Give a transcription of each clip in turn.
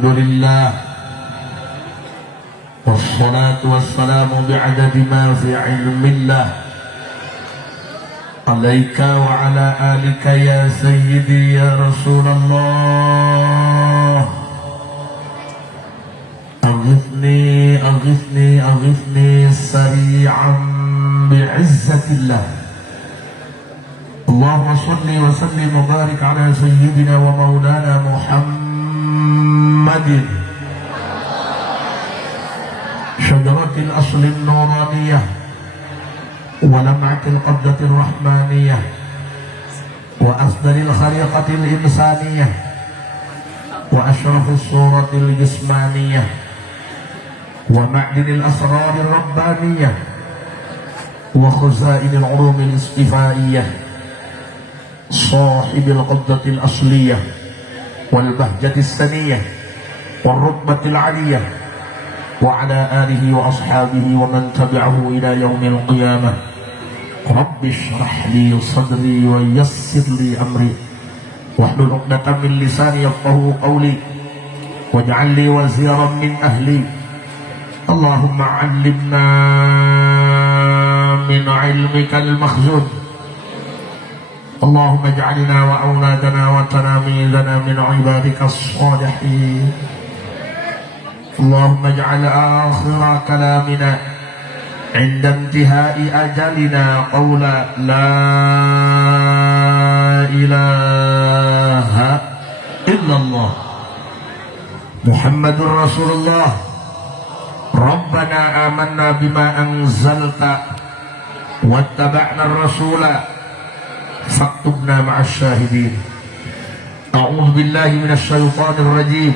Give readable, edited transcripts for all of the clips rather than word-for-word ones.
الحمد لله والصلاة والسلام بعدد ما في علم الله عليك وعلى آلك يا سيدي يا رسول الله. أغثني أغثني أغثني سريعا بعزة الله. اللهم صل وسلم وبارك على سيدنا ومولانا محمد شجرة الأصل النورانية ولمعة القبضة الرحمانية وأفضل الخليقة الإنسانية وأشرف الصورة الجسمانية ومعدن الأسرار الربانية وخزائن العلوم الاصطفائية صاحب القبضة الأصلية والبهجة السنية والرتبة العلية وعلى آله وأصحابه ومن تبعه إلى يوم القيامة. رب اشرح لي صدري ويسر لي أمري واحلل عقدة من لساني يفقهوا قولي واجعل لي وزيرا من أهلي. اللهم علمنا من علمك المخزون. اللهم اجعلنا وأولادنا وتلاميذنا من عبادك الصالحين. اللهم اجعل آخر كلامنا عند انتهاء أجلنا قول لا إله إلا الله محمد رسول الله. ربنا آمنا بما أنزلت واتبعنا الرسول فاكتبنا مع الشاهدين. أعوذ بالله من الشيطان الرجيم.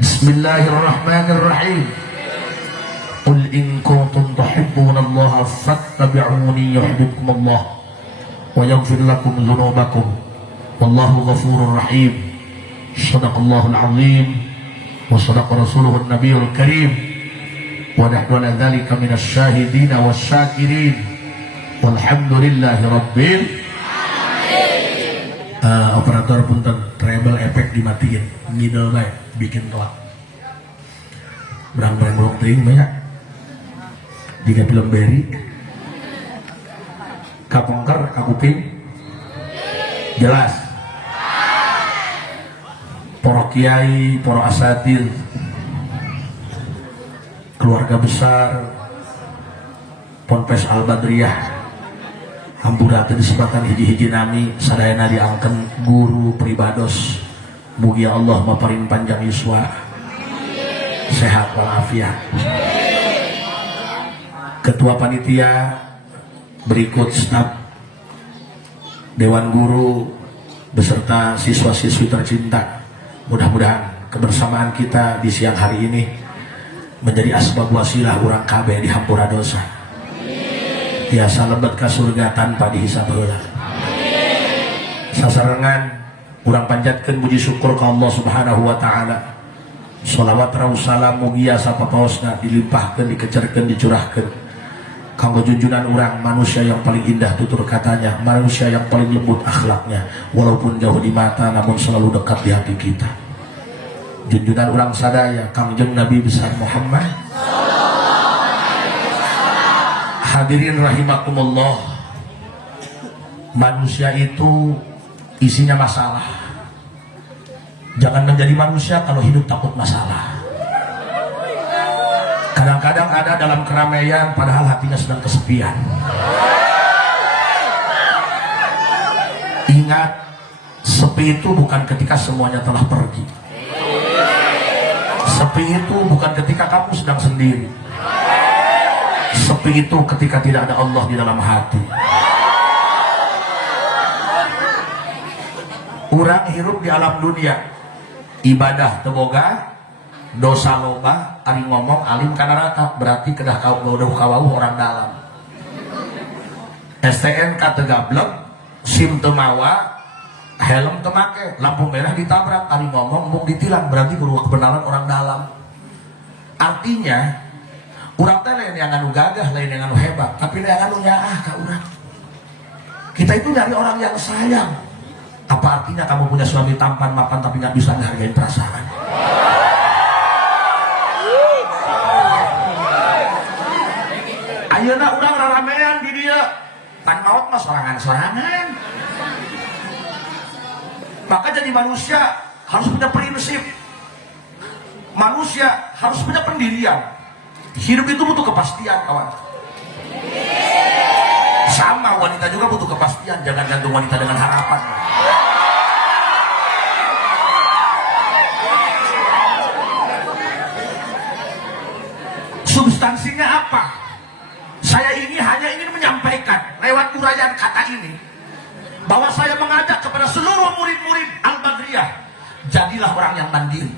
بسم الله الرحمن الرحيم. قل إن كنتم تحبون الله فاتبعوني يحببكم الله ويغفر لكم ذنوبكم والله غفور رحيم. صدق الله العظيم وصدق رسوله النبي الكريم ونحن على ذلك من الشاهدين والشاكرين والحمد لله ربbil alamin. Operator punten treble efek dimatiin middle bae bikin telat berang-berang blok ting banyak jika film beri kapongker kakuping jelas para kiai, para asatir, keluarga besar Ponpes Al-Badriyah hampura teu disebatan hiji-hiji nami sadayana diangken guru pribados. Mugi Allah maparing panjang yuswa sehat walafiat. Ketua panitia berikut staf Dewan Guru beserta siswa-siswi tercinta. Mudah-mudahan kebersamaan kita di siang hari ini menjadi asbab wasilah urang kabeh di hampura dosa. Tiasa lebet ka surga tanpa dihisab heula. Sasarengan urang panjatkeun puji syukur ka Allah Subhanahu wa taala. Shalawat rahu salam mugi asa papaosna dilimpahkeun, dikecerkeun, dicurahkeun kanggo junjunan urang manusia yang paling indah tutur katanya, manusia yang paling lembut akhlaknya, walaupun jauh di mata namun selalu dekat di hati kita. Junjunan urang sadaya Kangjeng Nabi besar Muhammad. Hadirin rahimakumullah. Manusia itu isinya masalah. Jangan menjadi manusia kalau hidup takut masalah. Kadang-kadang ada dalam keramaian padahal hatinya sedang kesepian. Ingat, sepi itu bukan ketika semuanya telah pergi. Sepi itu bukan ketika kamu sedang sendiri. Sepi itu ketika tidak ada Allah di dalam hati. Urang hirup di alam dunia, ibadah teboga, dosa loba, ari ngomong alim kana neraka, berarti kedah kaueuh kawauh orang dalam. STNK teu gablek, SIM teu mawa, helm teu make, lampu merah ditabrak, ari ngomong mung ditilang, berarti kudu kebenaran orang dalam. Artinya urang teh lain yang anu gagah, lain yang anu hebat, tapi lain yang anu nyaah ka urang. Kita itu nyari orang yang sayang. Apa Apa artinya kamu punya suami tampan mapan tapi nggak bisa menghargai perasaan? Ayeuna urang raramean di dia, pan maot mah sorangan-sorangan. Maka jadi manusia harus punya prinsip. Manusia harus punya pendirian. Hidup itu butuh kepastian, kawan. Sama wanita juga butuh kepastian. Jangan gantung wanita dengan harapan. Substansinya apa? Saya ini hanya ingin menyampaikan lewat uraian kata ini bahwa saya mengajak kepada seluruh murid-murid Al-Badriyah, jadilah orang yang mandiri.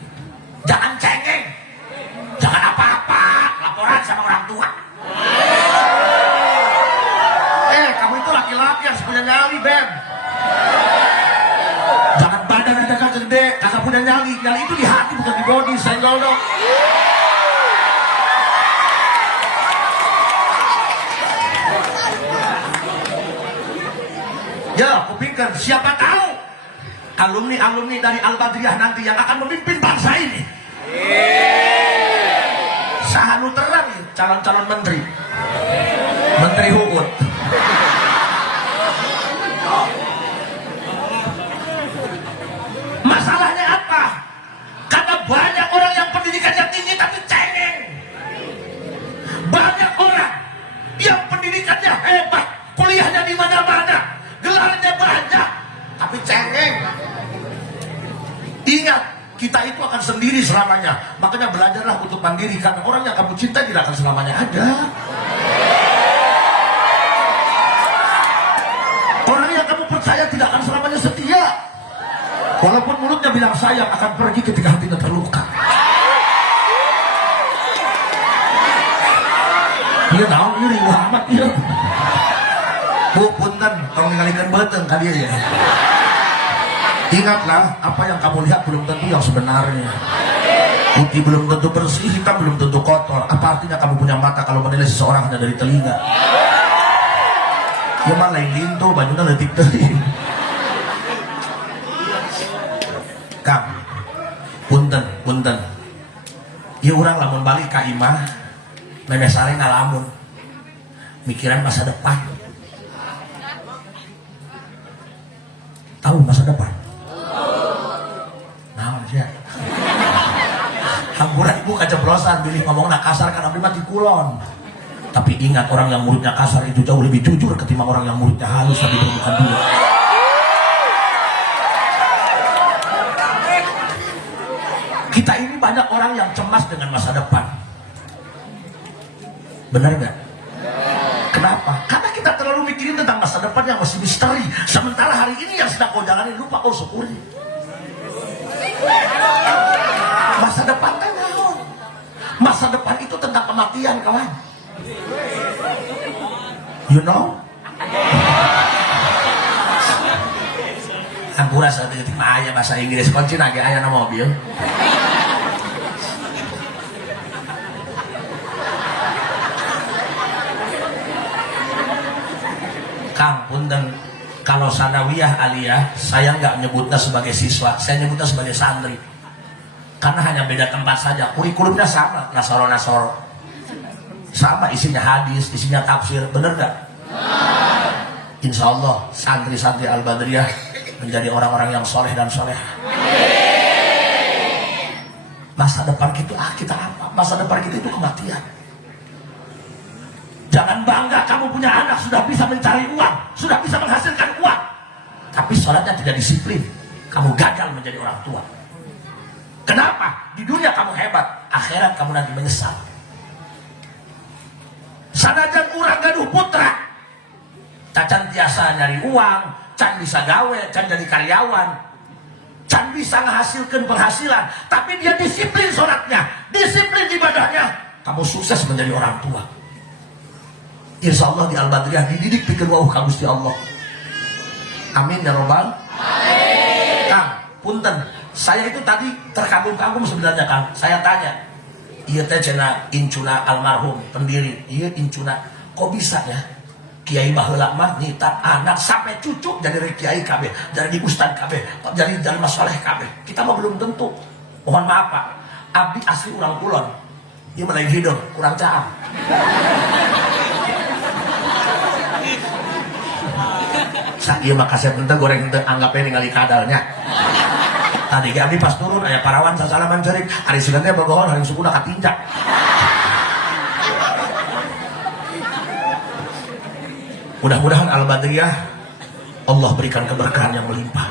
Jangan cengeng, jangan apa-apa laporan sama orang tua. Kamu itu laki-laki yang punya nyali, Bem. Jangan badan ada kagak gede, kagak punya nyali. Nyali itu di hati bukan di body, senggol dong. Ya, kupikir siapa tahu alumni-alumni dari Al-Badriyah nanti yang akan memimpin bangsa ini. Sahanu terang calon-calon menteri. Menteri Hukum. Masalahnya apa? Karena banyak orang yang pendidikannya tinggi tapi cengeng. Banyak orang yang pendidikannya hebat, kuliahnya di mana-mana, gelarnya banyak, tapi cengeng. Ingat, kita itu akan sendiri selamanya. Makanya belajarlah untuk mandiri, karena orang yang kamu cinta tidak akan selamanya ada. Orang yang kamu percaya tidak akan selamanya setia. Walaupun mulutnya bilang sayang, akan pergi ketika hatinya terluka. Iya tahu, ini amat ya. Bu, punten, tolong ninggalkan beteng kali ya. Ingatlah, apa yang kamu lihat belum tentu yang sebenarnya. Putih belum tentu bersih, hitam belum tentu kotor. Apa artinya kamu punya mata kalau menilai seseorang hanya dari telinga? Ya mah lain lintu, bajunya letik teuing. Kang, punten. Ya urang lamun balik ka imah, memesare ngalamun. Mikiran masa depan. Tahu masa depan? Naon sih? Hampura ibu kejeblosan pilih ngomongna kasar karena abdi mati kulon. Tapi ingat, orang yang muridnya kasar itu jauh lebih jujur ketimbang orang yang muridnya halus tapi berbukan dua. Kita ini banyak orang yang cemas dengan masa depan. Benar nggak? Kenapa? Karena kita terlalu mikirin tentang masa depan yang masih misteri. Sementara hari ini yang sedang kau jalani lupa kau syukuri. Masa depan kan naon? Masa depan itu tentang kematian, kawan. You know? Hampura satu ketik mah aya bahasa Inggris kunci lagi aya na mobil. Kang, punten, kalau sanawiyah aliyah, saya nggak menyebutnya sebagai siswa, saya nyebutnya sebagai santri. Karena hanya beda tempat saja, kurikulumnya sama, nasoro-nasoro. Sama, isinya hadis, isinya tafsir, bener nggak? Insya Allah, santri-santri Al-Badriyah menjadi orang-orang yang soleh dan soleh. Masa depan kita apa? Masa depan kita itu kematian. Jangan bangga kamu punya anak sudah bisa mencari uang, sudah bisa menghasilkan uang, tapi sholatnya tidak disiplin. Kamu gagal menjadi orang tua. Kenapa? Di dunia kamu hebat, akhirat kamu nanti menyesal. Sanajan urang gaduh putra, cacan tiasa nyari uang, can bisa gawe, can jadi karyawan, can bisa menghasilkan penghasilan, tapi dia disiplin sholatnya, disiplin ibadahnya, kamu sukses menjadi orang tua. Insya Allah di Al-Badriyah dididik pikir wauh ka Gusti Allah. Amin ya robbal. Amin. Kang, punten, saya itu tadi terkagum-kagum sebenarnya, Kang. Saya tanya, iya teh cenah incuna almarhum pendiri, iya incuna, kok bisa ya Kiai baheula mah nyitak anak sampai cucu jadi kiai kabeh, jadi ustad kabeh, jadi masaleh kabeh. Kita mah belum tentu. Mohon maaf Pak, abdi asli urang Kulon. Ieu mah lain hideung, kurang caam. Sa ieu mah kasep teu goreng teu anggape ningali kadalnya. Tadi abdi pas turun aya parawan sasalaman ceurik, ari sigan teh bogohon hari sukuna katinjak. Mudah-mudahan Al-Badriyah Allah berikan keberkahan yang melimpah.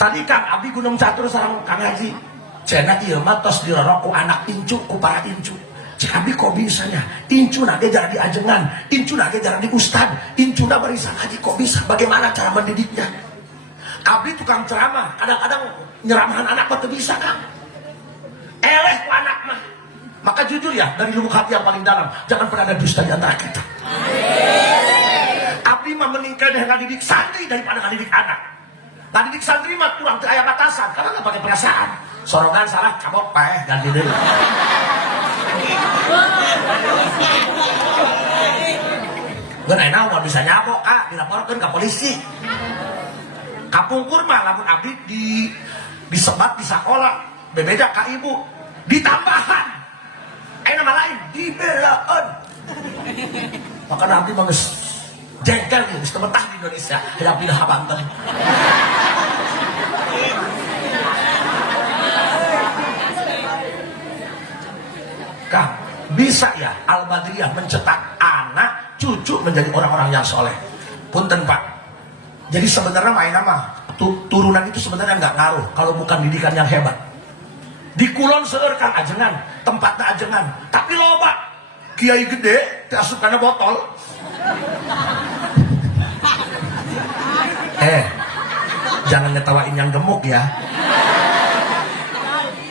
Tadi Kang abdi Gunung Catur sareng Kang Haji cenah ieu mah tos dirorok ku anak incu ku para incu. Cik abdi kok bisanya incuna ge jarang diajengan, incuna ge jarang di ustad, incuna barisan haji kok bisa, bagaimana cara mendidiknya? Abdi tukang ceramah, kadang-kadang nyeramahan anak mah teu bisa Kang. Eleh ku anak mah. Maka jujur ya, dari lubuk hati yang paling dalam, jangan pernah ada dusta di antara kita. Abdi mah meningkat dengan ngadidik santri daripada ngadidik anak. Ngadidik santri mah kurang teu aya batasan, karena nggak pakai perasaan. Sorongan salah cabok paeh ganti deui. Geun aya naon bisa nyabok dilaporkeun ka polisi. Kapungkur mah lamun abdi disebat di sekolah, bebeda ka ibu, ditambahan. Nama lain dibelaan. Maka nanti manges jengkel nih, sementah di Indonesia yang pindah Banten. Kang, bisa ya Al-Badriyah mencetak anak cucu menjadi orang-orang yang soleh. Punten Pak. Jadi sebenarnya main nama turunan itu sebenarnya nggak ngaruh kalau bukan didikan yang hebat. Di Kulon seueur Kang ajengan, tempatnya ajengan, tapi loba kiai gede diasup kana botol. Jangan ngetawain yang gemuk ya.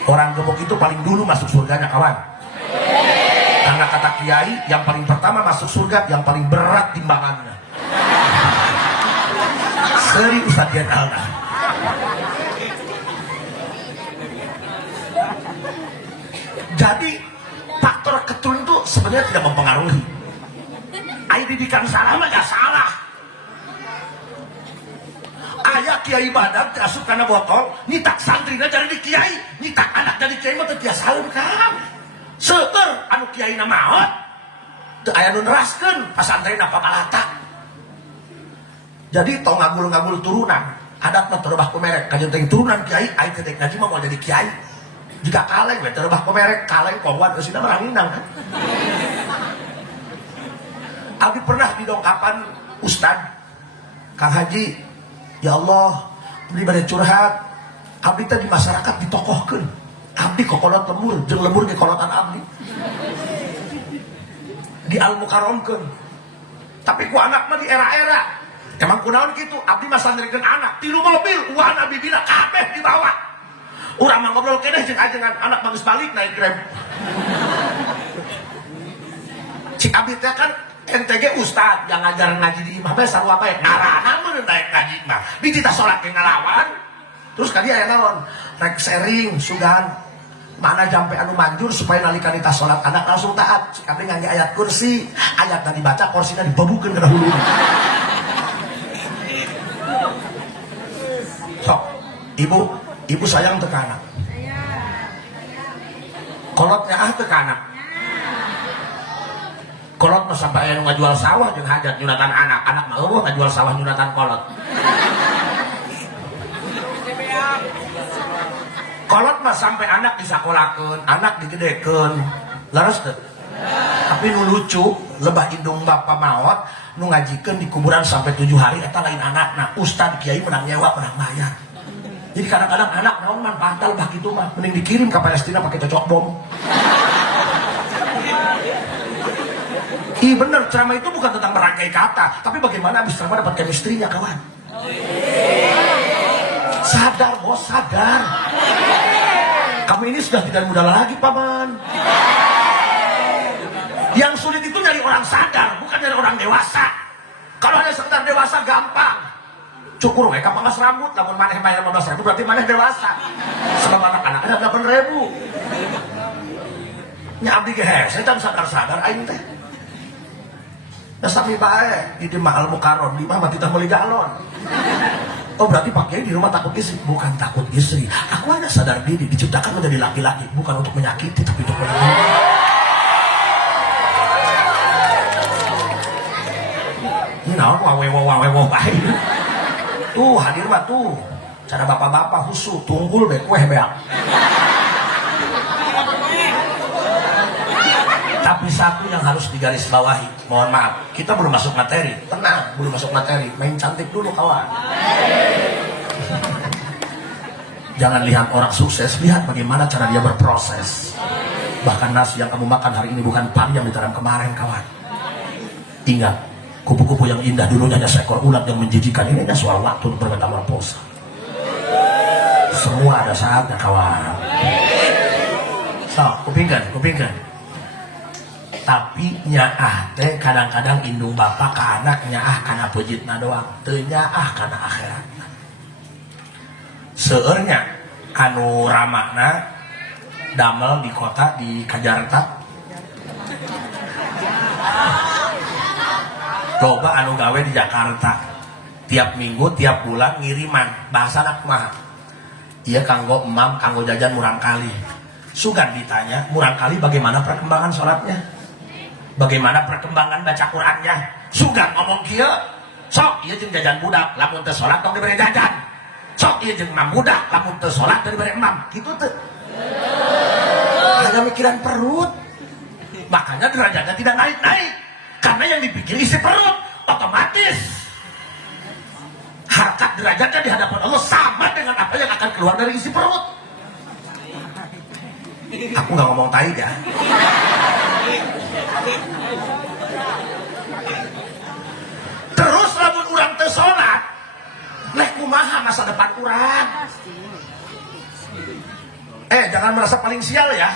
Orang gemuk itu paling dulu masuk surganya kawan. Karena kata kiai yang paling pertama masuk surga yang paling berat timbangannya. Seri Ustadz Dian Alda. Jadi faktor keturunan itu sebenarnya tidak mempengaruhi. Ayah didikan salah mah gak salah. Ayah kiai badak diasup karena botol, nitak santrinya jadi di kiai, nitak anak jadi kiai mah teu biasa kan. Seueur anu kiai na maot, teu aya nu neraskeun pasantren apa palata. Jadi tong ngagul-ngagul turunan, adat mah terbah ku merek, kanjeng teh turunan kiai, aya teh ngaji mah mau jadi kiai. Jika kaleng, terbah ke merek, kaleng, kongwan, kesina merangindang kan. Abdi pernah didongkapan Ustad, Kang Haji, ya Allah, abdi bade curhat, abdi teh di masyarakat ditokohkeun. Abdi kokolot lemur, jeung lemur di kolotan abdi. Di almukaromkeun. Tapi ku anak mah di era-era. Emang kunaon gitu, abdi mah sandrikeun anak, tilu mobil, uang abibina kabeh dibawa. Urang mah ngobrol keneh jeung ajengan anak bagus balik naik Grab. Cik abdi teh kan NTG Ustad yang ngajar ngaji di imah bae sarua bae ngarana mun naik ngaji mah. Ditita salat ke ngalawan. Terus kali aya naon? Rek sharing sugan mana jampe anu manjur supaya nalika kita salat anak langsung taat. Cik abdi ngaji ayat kursi, ayat tadi dibaca korsina dibabukeun kana hulu. Sok, Ibu sayang teu ka anak. Kolotnya teu ka anak. Kolot mah sampai aya nu ngajual sawah jeung hajat nyunatan anak. Anak mah eueuh ngajual sawah nyunatan kolot. Kolot mah sampai anak disakolakeun, anak digedekeun. Laras teu? Tapi nu lucu, lebah indung bapa maot nu ngajikeun di kuburan sampai 7 hari eta lain anakna. Ustad kiai menang nyewa menang bayar. Jadi kadang-kadang anak naon manfaatna lebah kitu mah mending dikirim ke Palestina pakai cocok bom. Iya bener, ceramah itu bukan tentang merangkai kata, tapi bagaimana habis ceramah dapat chemistry-nya kawan. Sadar bos, sadar. Kamu ini sudah tidak muda lagi paman. Yang sulit itu nyari orang sadar, bukan nyari orang dewasa. Kalau hanya sekedar dewasa gampang. Cukur mereka pangkas rambut, namun maneh bayar 15.000 berarti maneh dewasa. Sebab anak-anak ada 8.000. Nya abdi ge hese can sadar-sadar aing teh. Ya sami bae, di mah al mukarram, di mah kita beli galon. Oh berarti Pak Kiai di rumah takut istri? Bukan takut istri. Aku hanya sadar diri diciptakan menjadi laki-laki, bukan untuk menyakiti tapi untuk melindungi. Ini naon wawewo bae. Tuh hadir mah tuh. Cara bapak-bapak husu, tunggul be kueh beak. Tapi satu yang harus digarisbawahi, mohon maaf, kita belum masuk materi, tenang, belum masuk materi, main cantik dulu kawan. Jangan lihat orang sukses, lihat bagaimana cara dia berproses. Bahkan nasi yang kamu makan hari ini bukan pari yang ditanam kemarin kawan. Ingat, kupu-kupu yang indah dulunya hanya seekor ulat yang menjijikan, ini hanya soal waktu untuk bermetamorfosa. Semua ada saatnya kawan. So, kupingkan. Tapi nyaah teh kadang-kadang indung bapak ke anak nyaah karena pejitna doang, teu nyaah karena akhirat. Seueurnya anu ramakna damel di kota di Kajarta, loba anu gawe di Jakarta, tiap minggu tiap bulan ngiriman bahasa anak mah. Iya kanggo emam, kanggo jajan murang kali. Sugan ditanya murang kali bagaimana perkembangan sholatnya, bagaimana perkembangan baca Qurannya. Sugan ngomong kieu, sok ieu jeung jajan budak, lamun teu salat tong dibere jajan. Sok ieu jeung imam budak, lamun teu salat teu dibere imam. Kitu teu. Hanya mikiran perut. Makanya derajatnya tidak naik-naik. Karena yang dipikir isi perut, otomatis harkat derajatnya di hadapan Allah sama dengan apa yang akan keluar dari isi perut. Aku nggak ngomong tai ya. Terus lamun urang teu salat, leh kumaha masa depan urang? Jangan merasa paling sial ya.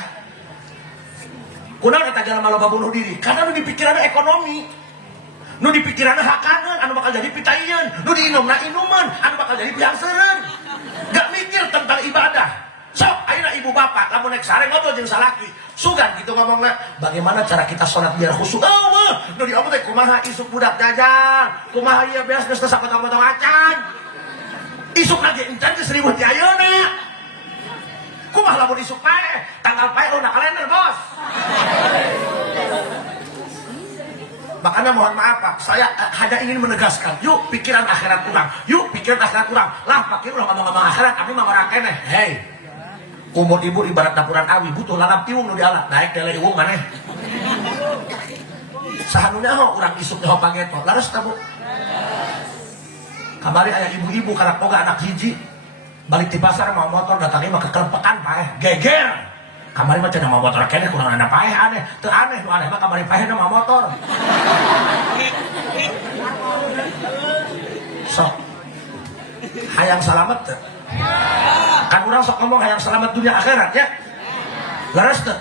Kunaon eta jalma loba bunuh diri? Karena nu dipikiranna ekonomi. Nu dipikiranna hakaneun anu bakal jadi pitaieun, nu diinumna inuman anu bakal jadi piangseureun. Gak mikir tentang ibadah. Sok ayeuna ibu bapak lamun nek sare ngobrol jeung salaki, sugan gitu ngomongna, bagaimana cara kita sholat biar khusyuk. Nu diomong teh kumaha isuk budak jajan, kumaha ieu beas geus teu sapotong-potong acan. Isuk lagi encan geus riweuh ti ayeuna. Kumaha lamun isuk pae, tanggal pae una kalender, Bos. Makanya mohon maaf Pak, saya hanya ingin menegaskan, yuk pikiran akhirat kurang, yuk pikiran akhirat kurang. Lah Pak Kiai udah ngomong akhirat, tapi mah orang keneh. Hei, umur ibu ibarat dapuran awi, butuh lalap tiung nu dialat, naik dele iwung maneh. Sahanunya ho urang isuk nyaho pageto, laras ta Bu? Kamari aya ibu-ibu karena boga anak hiji, balik di pasar mau motor datangnya mah kekelepekan paeh, geger. Kamari mah cenah mau motor keneh kurang ada paeh aneh, teu aneh nu aneh mah kamari paeh na mau motor. Sok hayang salamet teu? Kan urang sok ngomong hayang selamat dunia akhirat ya. Laras teu?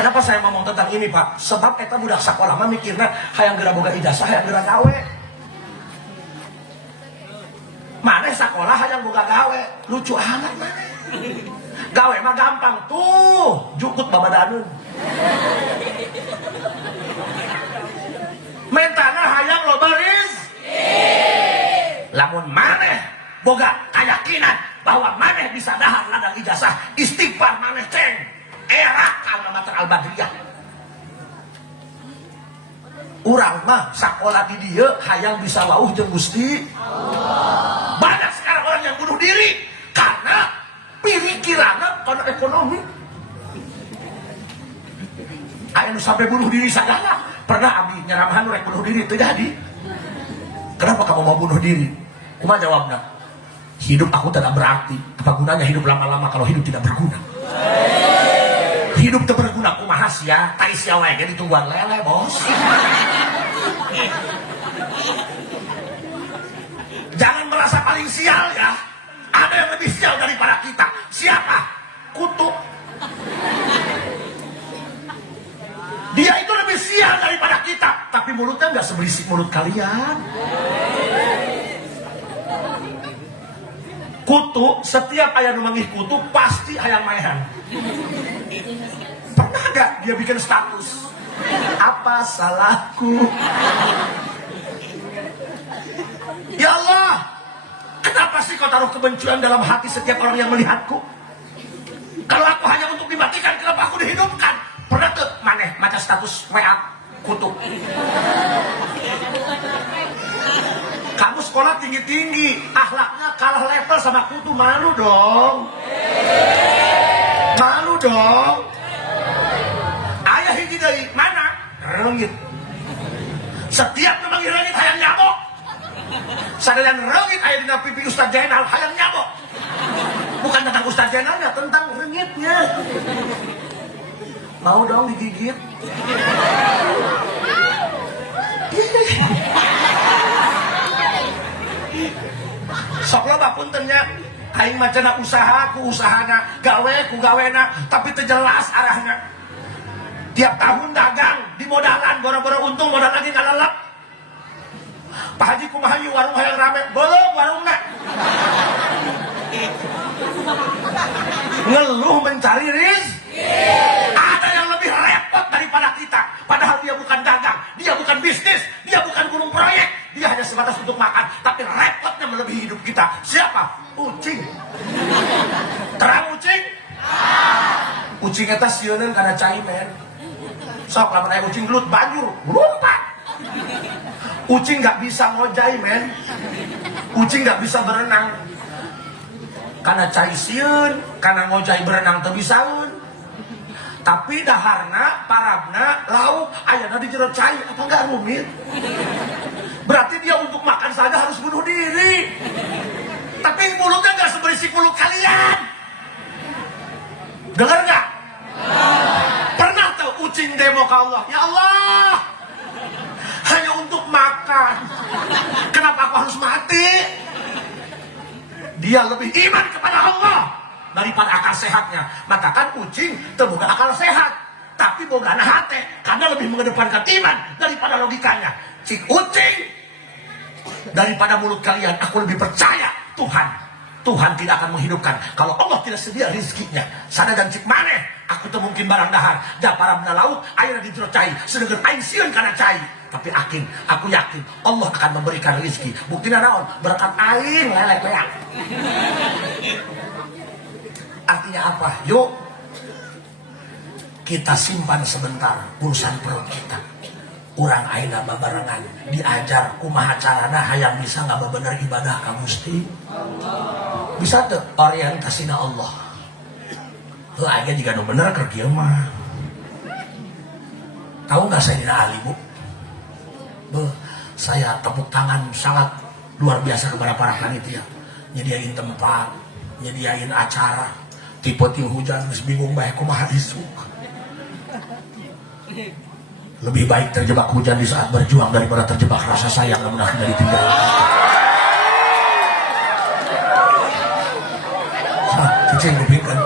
Kenapa saya ngomong tentang ini Pak? Sebab eta budak sakola mah mikirna hayang geura boga ijazah, hayang geura gawe. Maneh sakola hayang boga gawe, lucu amat maneh. Gawe mah gampang tuh, jukut babadaneun. Mentana hayang loba rezeki. Lamun maneh boga keyakinan bahwa maneh bisa dahar ladang ijazah, istighfar maneh ceng. Era kana mater al-badriyah. Urang mah sakola di dieu hayang bisa wauh jeung Gusti Allah. Banyak sekarang orang yang bunuh diri karena pikiranna karena ekonomi. Anu sampai bunuh diri sagala. Pernah abdi nyaramahan rek bunuh diri teu jadi. Kenapa kamu mau bunuh diri? Kumaha jawabna? Hidup aku tidak berarti. Apa gunanya hidup lama-lama kalau hidup tidak berguna? Hidup teu berguna kumaha sia? Tai sia wae ge ditungguan lele, Bos. Jangan merasa paling sial ya. Ada yang lebih sial daripada kita. Siapa? Kutu. Dia itu lebih sial daripada kita, tapi mulutnya nggak seberisik mulut kalian. Kutu, setiap ayah numangih kutu pasti hayang maehan. Pernah gak dia bikin status? Apa salahku? Ya Allah, kenapa sih kau taruh kebencian dalam hati setiap orang yang melihatku? Kalau aku hanya untuk dimatikan, kenapa aku dihidupkan? Pernah tuh maneh maca status WA kutu. Kamu sekolah tinggi-tinggi, akhlaknya kalah level sama kutu, malu dong. Malu dong. Ayah hiji dari mana? Reungit. Setiap memanggil reungit hayang nyamuk. Sadarian reungit aya dina pipi Ustaz Jainal hayang nyamuk. Bukan tentang Ustaz Jainalnya, tentang reungitnya. Mau dong digigit? Sok loba puntennya aing macana usaha ku usahana, gawe ku gawena, tapi teu jelas arahna. Tiap tahun dagang di modalan, boro-boro untung modal lagi ngalelep. Pak Haji kumaha ieu warung hayang rame? Belum warungna. Ngeluh mencari rezeki. Ada yang lebih repot daripada kita. Padahal dia bukan dagang, dia bukan bisnis, dia bukan gulung proyek, dia hanya sebatas untuk makan. Tapi repotnya melebihi hidup kita. Siapa? Ucing. Terang ucing? Ucing eta sieuneun kana cai men. Sok lamun aya ucing gelut banjur, lompat. Ucing gak bisa ngojai men. Ucing gak bisa berenang. Karena cai sieun, karena ngojai berenang teu bisaeun. Tapi daharna, parabna, lauk, ayana di jero cai, apa enggak rumit? Berarti dia untuk makan saja harus bunuh diri. Tapi mulutnya enggak seberisi mulut kalian. Dengar enggak? Pernah tuh ucing demo ke Allah, ya Allah, hanya untuk makan. Kenapa aku harus mati? Dia lebih iman kepada Allah daripada akal sehatnya. Maka kan kucing terbuka akal sehat, tapi bogana hate karena lebih mengedepankan iman daripada logikanya. Cik ucing, daripada mulut kalian aku lebih percaya Tuhan tidak akan menghidupkan kalau Allah tidak sedia rizkinya. Sana dan cik maneh aku tuh mungkin barang dahar da para benda laut air di jero cai sedengkeun aing sieun kana cai. Tapi aku yakin Allah akan memberikan rizki. Buktina naon? Berkat aing lelek-leak. Artinya apa? Yuk kita simpan sebentar urusan perut kita. Urang aina babarengan diajar kumaha carana hayang bisa ngabebener ibadah ka Gusti. Bisa tuh orientasina Allah. Heuh aya jiga nu bener keur kieu mah. Tahu enggak Sayyidina Ali, Bu? Saya tepuk tangan sangat luar biasa kepada para panitia. Nyediain tempat, nyediain acara. Tipe-tipe hujan, bingung bae kumaha isu. Lebih baik terjebak hujan di saat berjuang daripada terjebak rasa sayang namun akhirnya ditinggal. Cicing dipingkan.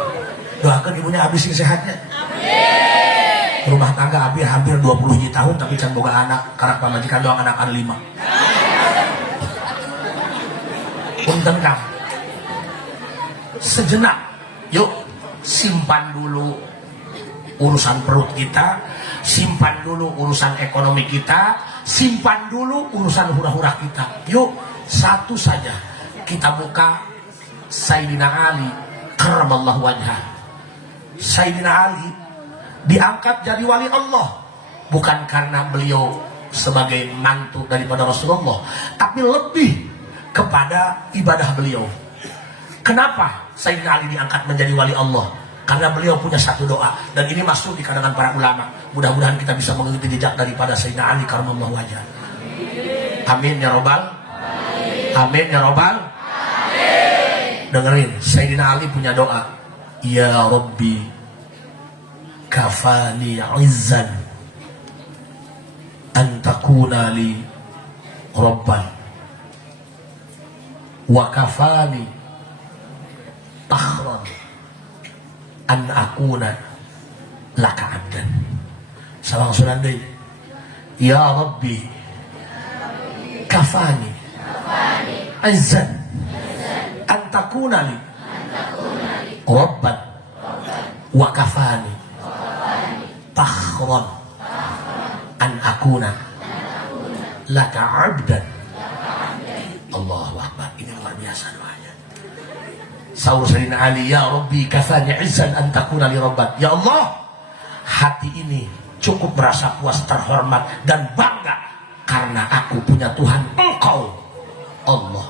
Doakan ibunya habisin sehatnya. Rumah tangga hampir 20 tahun tapi can boga anak. Karena pamajikan doang anak ada 5. Punten Kang. Sejenak. Yuk simpan dulu urusan perut kita, simpan dulu urusan ekonomi kita, simpan dulu urusan hura-hura kita. Yuk satu saja kita buka Sayyidina Ali karramallahu wajhah. Sayyidina Ali diangkat jadi wali Allah bukan karena beliau sebagai mantu daripada Rasulullah, tapi lebih kepada ibadah beliau. Kenapa Sayyidina Ali diangkat menjadi wali Allah? Karena beliau punya satu doa, dan ini masuk di kalangan para ulama. Mudah-mudahan kita bisa mengikuti jejak daripada Sayyidina Ali karramallahu wajhah. Amin ya robbal. Amin ya robbal. Dengerin, Sayyidina Ali punya doa. Ya Rabbi kafani izzan an takuna li rabban wa kafani takhran an akuna laka abdan. Salang sunan deui. Ya Rabbi kafani izzan an takuna li rabban wa kafani takhran an akuna laka abdan. Allahu Akbar. Ini luar biasa doanya. Sahur Sayyidina Ali, ya Rabbi kafani izzan an takuna li rabbat. Ya Allah, hati ini cukup merasa puas, terhormat dan bangga karena aku punya Tuhan, Engkau Allah.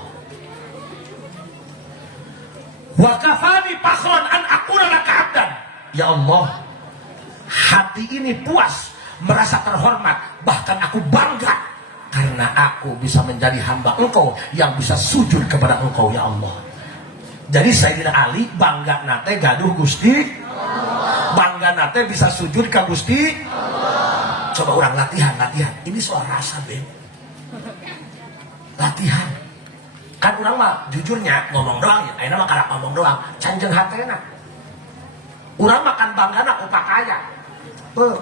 Wa kafani fakhran an akuna laka abdan. Ya Allah, hati ini puas, merasa terhormat, bahkan aku bangga karena aku bisa menjadi hamba Engkau yang bisa sujud kepada Engkau, ya Allah. Jadi Sayyidina Ali bangga nate gaduh Gusti Allah. Bangga nate bisa sujud ke Gusti Allah. Coba orang latihan. Ini soal rasa, Ben. Latihan. Kan orang mah jujurnya ngomong doang ya. Ayeuna mah karak ngomong doang, canjeng hatena. Urang mah kan banggana upah kaya.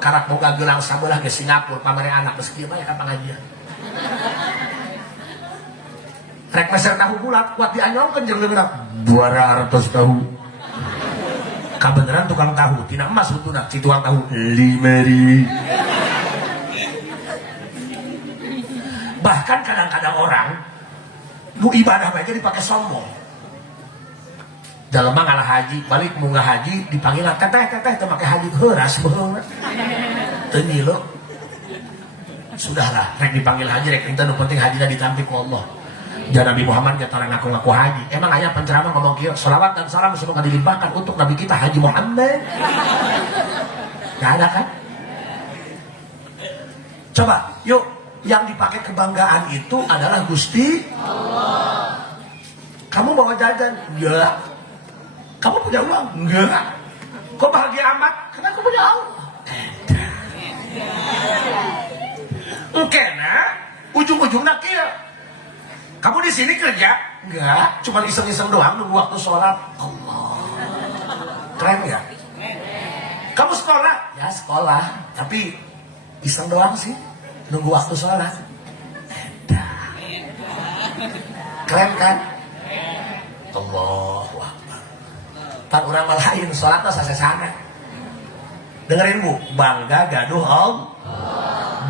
Karak boga gelang sabelah ke Singapura pamere anak geus kieu mah ya ka pangajian. Rek meser tahu bulat kuat dianyongkeun jeung leungeuna 200 tahu. Kabeneran tukang tahu, tina emas butuna si tukang tahu 5.000. Bahkan kadang-kadang orang nu ibadah aja dipakai sombong. Jalema ngalah haji, balik munggah haji dipanggil teteh teu make haji heuras beung. Teu ngilu. Sudahlah, rek dipanggil haji rek ente nu penting hajina ditampi ku Allah. Jangan Nabi Muhammad nyata ngaku-ngaku haji. Emang aya penceramah ngomong kieu, salawat dan salam semoga dilimpahkan untuk Nabi kita Haji Muhammad. Gak ada kan? Coba, yuk, yang dipakai kebanggaan itu adalah Gusti Allah. Kamu bawa jajan? Enggak. Kamu punya uang? Enggak. Kok bahagia amat? Karena aku punya Allah. Oke, nah, ujung-ujungnya kieu. Kamu di sini kerja? Enggak, cuma iseng-iseng doang nunggu waktu sholat. Allah, keren ya? Kamu sekolah? Ya sekolah, tapi iseng doang sih, nunggu waktu sholat. Keren kan? Allahu Akbar. Pan orang malahin sholatnya sasesana. Dengerin Bu, bangga gaduh Allah,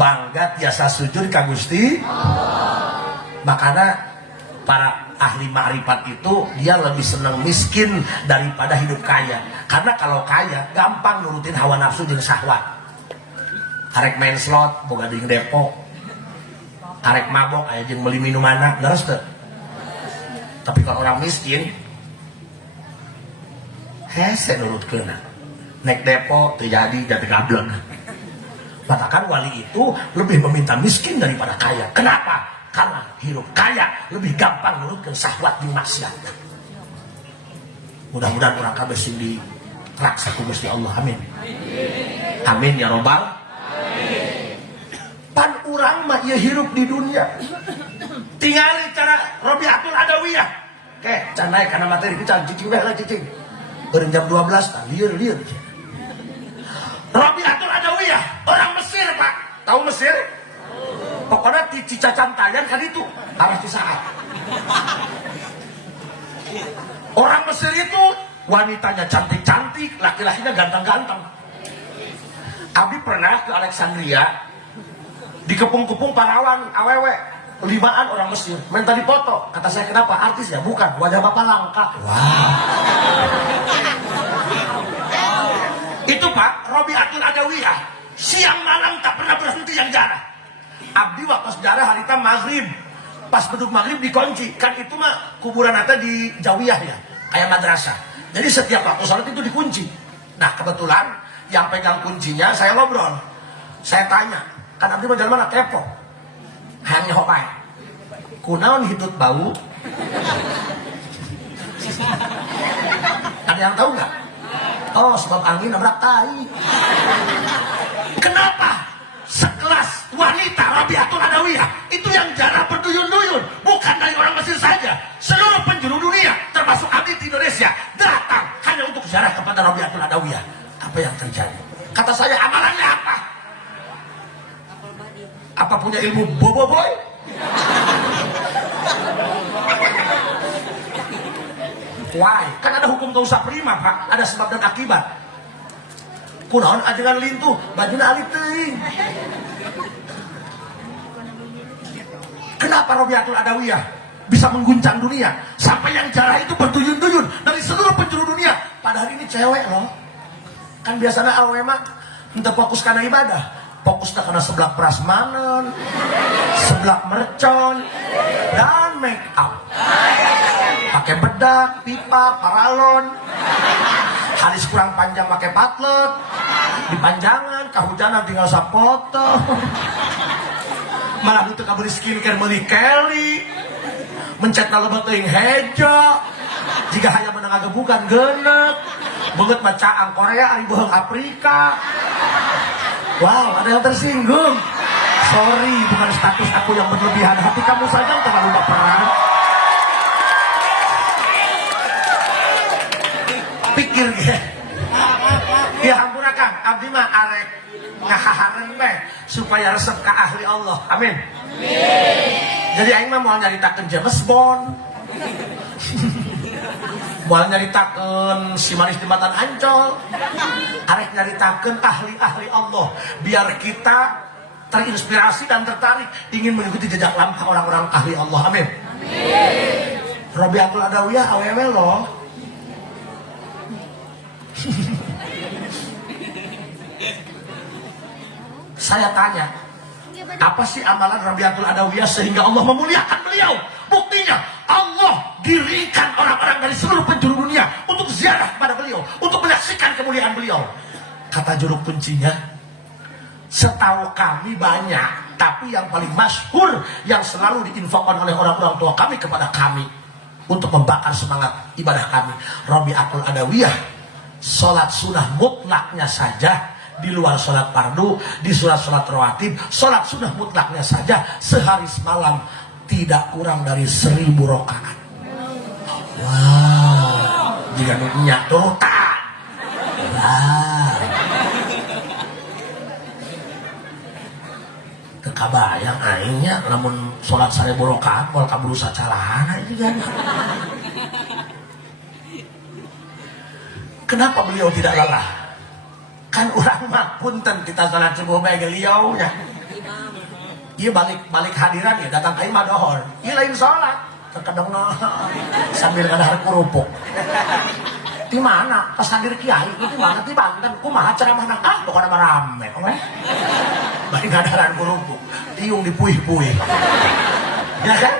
bangga tiasa sujud ka Gusti. Makanya para ahli ma'rifat itu dia lebih senang miskin daripada hidup kaya. Karena kalau kaya gampang nurutin hawa nafsu jeung syahwat. Karek main slot boga ding depo. Karek mabok aya jeung meuli minumanna, leres teu? Tapi kalau orang miskin hese nurutkeun. Naik depo teu jadi gablek. Katakan wali itu lebih meminta miskin daripada kaya. Kenapa? Karena hidup kaya lebih gampang nurutkeun syahwat jeung maksiat. Mudah-mudahan urang kabeh sing diraksa ku Gusti Allah. Amin. Amin ya robbal. Amin. Pan urang mah ieu hirup di dunia. Tingali cara Rabi'atul Adawiyah. Oke, can naik kana materi kita cicing bae lah cicing. Beureum jam 12 tah lieur-lieur. Rabi'atul Adawiyah, orang Mesir, Pak. Tahu Mesir? Pokoknya di Cicacan Tayan kan itu arah Cisaat. Orang Mesir itu wanitanya cantik-cantik, laki-lakinya ganteng-ganteng. Abi pernah ke Alexandria, dikepung-kepung parawan awewe, 5an orang Mesir, minta dipoto. Kata saya, kenapa? Artis ya? Bukan, wajah bapak langka. Wah. Itu Pak, Rabi'atul Adawiyah, siang malam tak pernah berhenti yang jarah. Abdi waktu sejarah harita maghrib, pas beduk maghrib dikunci. Kan itu mah kuburan ada di Jawiyah ya, kayak madrasah. Jadi setiap waktu sholat itu dikunci. Nah kebetulan yang pegang kuncinya saya ngobrol, saya tanya, kan Abdi mau jalan mana? Tepo. Hanya hopai. Kunaon hidut bau? Ada yang tahu nggak? Oh sebab angin nabrak tai. Kenapa? Sekelas wanita Rabi'atul Adawiyah itu yang jarang berduyun-duyun, bukan dari orang Mesir saja, seluruh penjuru dunia termasuk Abdi di Indonesia datang hanya untuk ziarah kepada Rabi'atul Adawiyah. Apa yang terjadi? Kata saya, amalannya apa? Apa punya ilmu boboiboy? Why? Kan ada hukum kausa prima Pak, ada sebab dan akibat. Kunaon ajengan lintuh, bajuna alif teuing. Kenapa Robiatul Adawiyah bisa mengguncang dunia sampai yang jarah itu berduyun-duyun dari seluruh penjuru dunia? Padahal ini cewek loh. Kan biasanya awe mah untuk fokus karena ibadah, fokusnya karena sebelah prasmanan, sebelah mercon, dan make up. Pakai bedak, pipa, paralon. Halis kurang panjang pakai patlet, dipanjangan, kehujanan tinggal sapoto. Malah itu kabeli skincare meuli Kelly, mencet nalebet teuing hejo. Jika hanya menengah gebukan genek, banget bacaan Korea ari beuheung Afrika. Wow, ada yang tersinggung. Sorry, bukan status aku yang berlebihan, hati kamu saja yang terlalu baperan. Pikir ya. Ya hampura Kang, abdi mah arek ngahahareun bae supaya resep ka ahli Allah. Amin. Jadi aing mah moal nyaritakeun James Bond. Moal nyaritakeun si manis di Matan Ancol. Arek nyaritakeun ahli-ahli Allah biar kita terinspirasi dan tertarik ingin mengikuti jejak langkah orang-orang ahli Allah. Amin. Robiatul Adawiyah awewe loh. Saya tanya, apa sih amalan Robiatul Adawiyah sehingga Allah memuliakan beliau? Buktinya Allah dirikan orang-orang dari seluruh penjuru dunia untuk ziarah kepada beliau, untuk menyaksikan kemuliaan beliau. Kata juru kuncinya, setahu kami banyak, tapi yang paling masyhur yang selalu diinfokan oleh orang-orang tua kami kepada kami untuk membakar semangat ibadah kami, Robiatul Adawiyah. Sholat sunnah mutlaknya saja di luar sholat fardu, di sholat rawatib, sholat sunnah mutlaknya saja sehari semalam tidak kurang dari 1000 rakaat. Wow, jika nunyak turutan. Wow. Tekabayang aingnya lamun sholat 1000 rakaat moal kaburu sacalana itu kan. Kenapa beliau tidak lelah? Kan orang mah punten kita salat subuh bae beliau nya. Ieu balik hadiran ya datang ka imah dohor. Ieu lain salat, terkadang sambil ngadahar kerupuk. Di mana? Pas hadir kiai itu di mana? Di Banten. Kumaha ceramahna? Ah, pokoknya rame, oke? Balik ngadaharan kerupuk, tiung dipuih-puih. Ya kan?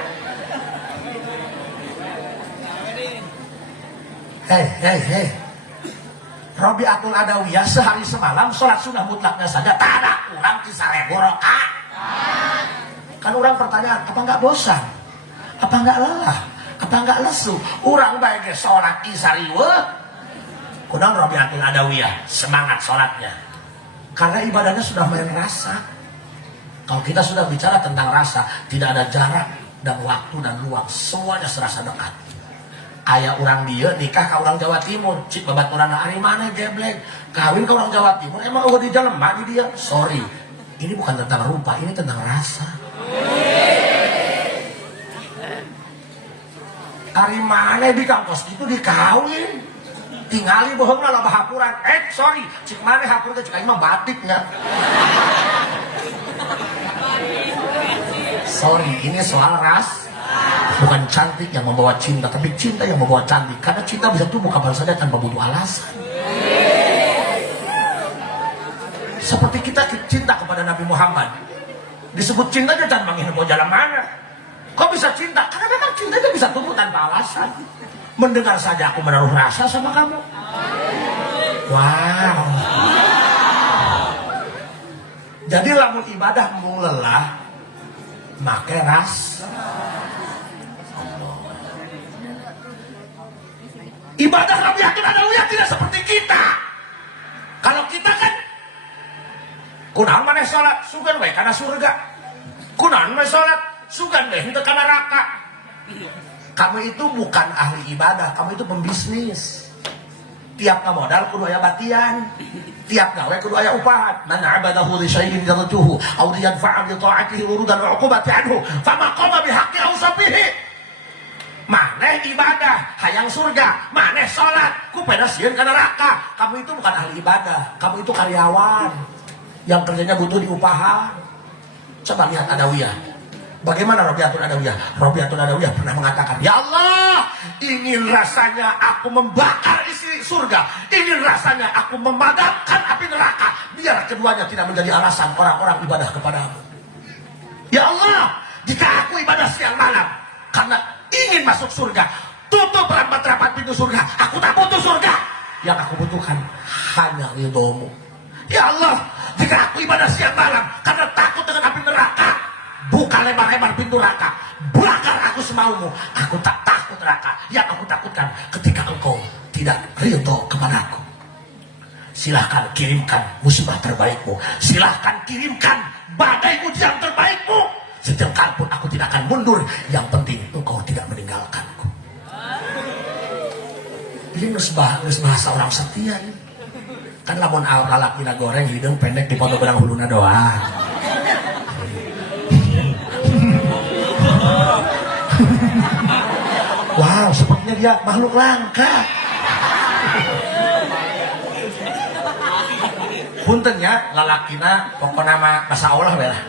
Hei. Robiatul Adawiyah sehari semalam sholat sunnah mutlaknya saja tak ada kurang di 1000 rakaat. Kan orang pertanyaan, apa enggak bosan? Apa enggak lelah? Apa enggak lesu? Orang baik sholat isariwe. Kudang Robiatul Adawiyah semangat sholatnya karena ibadahnya sudah main rasa. Kalau kita sudah bicara tentang rasa, tidak ada jarak dan waktu dan ruang, semuanya serasa dekat. Ayah orang dia nikah ke orang Jawa Timur, cik babaturan ari mana geblek, kawin ke orang Jawa Timur, emang udah di jalan di dia. Sorry, ini bukan tentang rupa, ini tentang rasa. Ari mana di kampus itu dikawin, tinggali bohong lah bahapuran. Sorry, cik mana hapur ke cik imam batiknya. Sorry, ini soal ras. Bukan cantik yang membawa cinta, tapi cinta yang membawa cantik. Karena cinta bisa tumbuh kapan saja tanpa butuh alasan. Seperti kita cinta kepada Nabi Muhammad, disebut cintanya jangan menghina mau jalan mana. Kok bisa cinta? Karena memang cintanya bisa tumbuh tanpa alasan. Mendengar saja aku menaruh rasa sama kamu. Wow. Jadi lamun ibadah mung lelah, make ras. Ibadah Robiatul Adawiyah tidak seperti kita. Kalau kita kan kunaon maneh salat sugan we kana surga. Kunaon maneh salat sugan we henteu kana neraka. Kamu itu bukan ahli ibadah, kamu itu pembisnis. Tiap ngamodal kudu aya batian, tiap gawe kudu aya upahan. Man abadahu li syai'in yarjuhu aw yanfa'a bi ta'atihi urudan 'uqubati anhu fama qama bi haqqi awsabihi. Maneh ibadah, hayang surga, maneh sholat, ku pada sieun ka neraka. Kamu itu bukan ahli ibadah, kamu itu karyawan yang kerjanya butuh diupahan. Coba lihat Adawiyah, Bagaimana Robiatul Adawiyah? Robiatul Adawiyah pernah mengatakan, ya Allah, ingin rasanya aku membakar isi surga, ingin rasanya aku memadamkan api neraka, biar keduanya tidak menjadi alasan orang-orang ibadah kepadamu. Ya Allah, jika aku ibadah siang malam karena ingin masuk surga, tutup rapat-rapat pintu surga, aku tak butuh surga. Yang aku butuhkan hanya ridhomu. Ya Allah, jika aku ibadah siang malam karena takut dengan api neraka, buka lebar-lebar pintu neraka, bakar aku semaumu. Aku tak takut neraka. Yang aku takutkan ketika engkau tidak ridho kepadaku. Silahkan kirimkan musibah terbaikmu, silahkan kirimkan badai ujian terbaikmu. Sejengkal pun aku tidak akan mundur. Yang penting engkau tidak meninggalkanku. Ini bahasa orang setia ini. Kan lamun lalakina goreng hidung pendek dipotong benang huluna doang. Wow, sepertinya dia makhluk langka. Puntennya lalakina pokoknya nama bahasa Allah belah.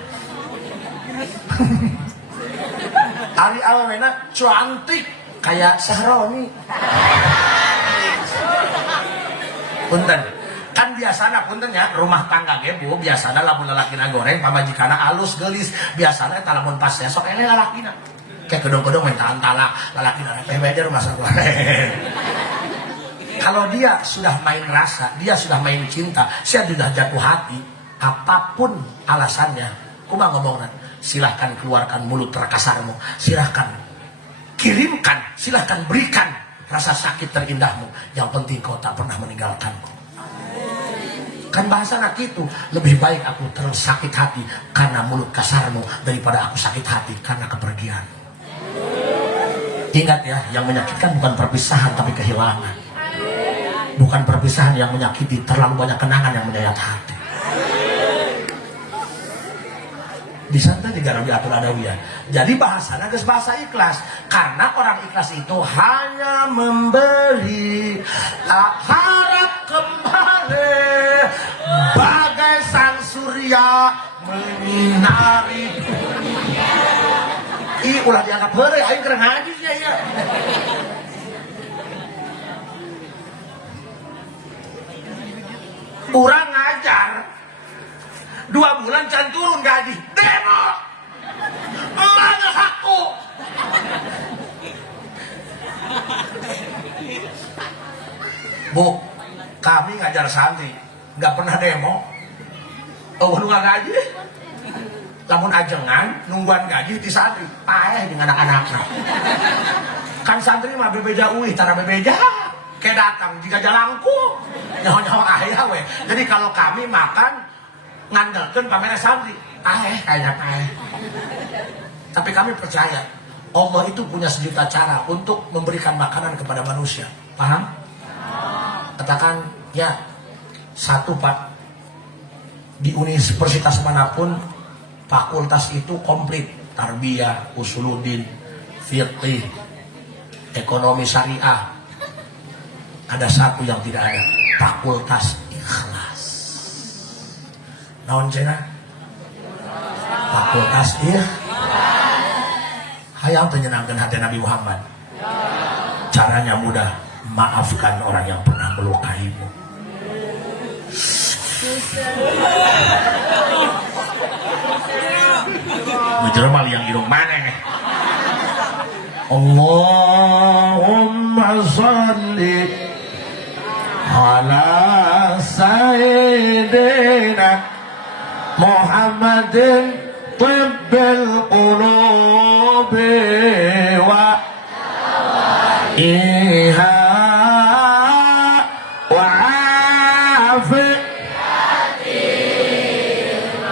Ari awena cantik kayak Sahroni. Punten, kan biasana puntennya rumah tangga ge Bu, biasana lamun lalakina goreng pamajikana alus gelis, biasana eta lamun pas esok ele lalakina. Kayak gedung-gedung main talak, lalakina PBD rumah goreng. Kalau dia sudah main rasa, dia sudah main cinta, saya sudah jatuh hati, apapun alasannya, kumaha ngomongna, silahkan keluarkan mulut terkasarmu, silahkan kirimkan, silahkan berikan rasa sakit terindahmu, yang penting kau tak pernah meninggalkanku. Kan bahasa anak itu, lebih baik aku tersakit hati karena mulut kasarmu daripada aku sakit hati karena kepergian. Ingat ya, yang menyakitkan bukan perpisahan tapi kehilangan. Bukan perpisahan yang menyakiti, terlalu banyak kenangan yang menyayat hati. Di sana juga Robiatul Adawiyah. Jadi bahasanya geus bahasa ikhlas. Karena orang ikhlas itu hanya memberi, tak harap kembali, bagai sang surya menyinari dunia. Ih, ulah dianggap heureuy, aing keur ngaji nya ieu. Urang ngajar 2 bulan can turun gaji, demo mana hakku. Bu, kami ngajar santri nggak pernah demo. Oh, nunggu gaji, lamun ajengan nungguan gaji di santri paeh dengan anak-anaknya. Kan santri mah bebeja uih tara bebeja kayak datang jika jalangku nyawa-nyawa ayah we. Jadi kalau kami makan ngandalkan pamer santri kayaknya tapi kami percaya Allah itu punya sejuta cara untuk memberikan makanan kepada manusia. Paham? Katakan ya, satu Pak, di universitas manapun fakultas itu komplit, tarbiyah, usuluddin, fiqih, ekonomi syariah. Ada satu yang tidak ada, fakultas ikhlas. Naon cenah? Fakultas ikhlas. Hayang menyenangkan hati Nabi Muhammad. Caranya mudah, maafkan orang yang pernah melukaimu. Ngejermal yang irung mana nih? Allahumma sholli ala sayyidina Muhammadin tibbil qulubi wa iha wa afiyati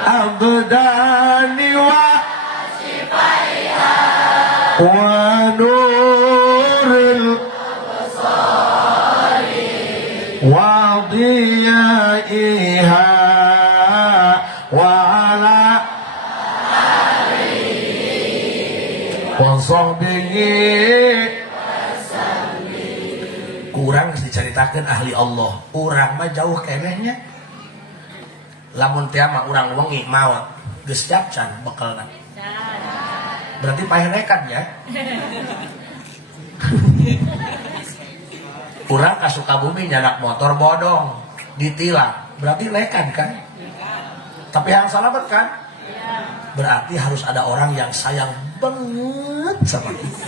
abdani wa shifaiha wa nuril wa diyaiha wa ala wa sahbihi. Kurang diceritakan ahli Allah, urang mah jauh kenehnya. Lamun teh mah urang wengi maot geus japcan bekelna. Berarti pahenekan ya. Urang ka Sukabumi nyadak motor bodong ditilang, berarti nekat kan? Tapi yang selamat kan? Berarti harus ada orang yang sayang banget sama kita.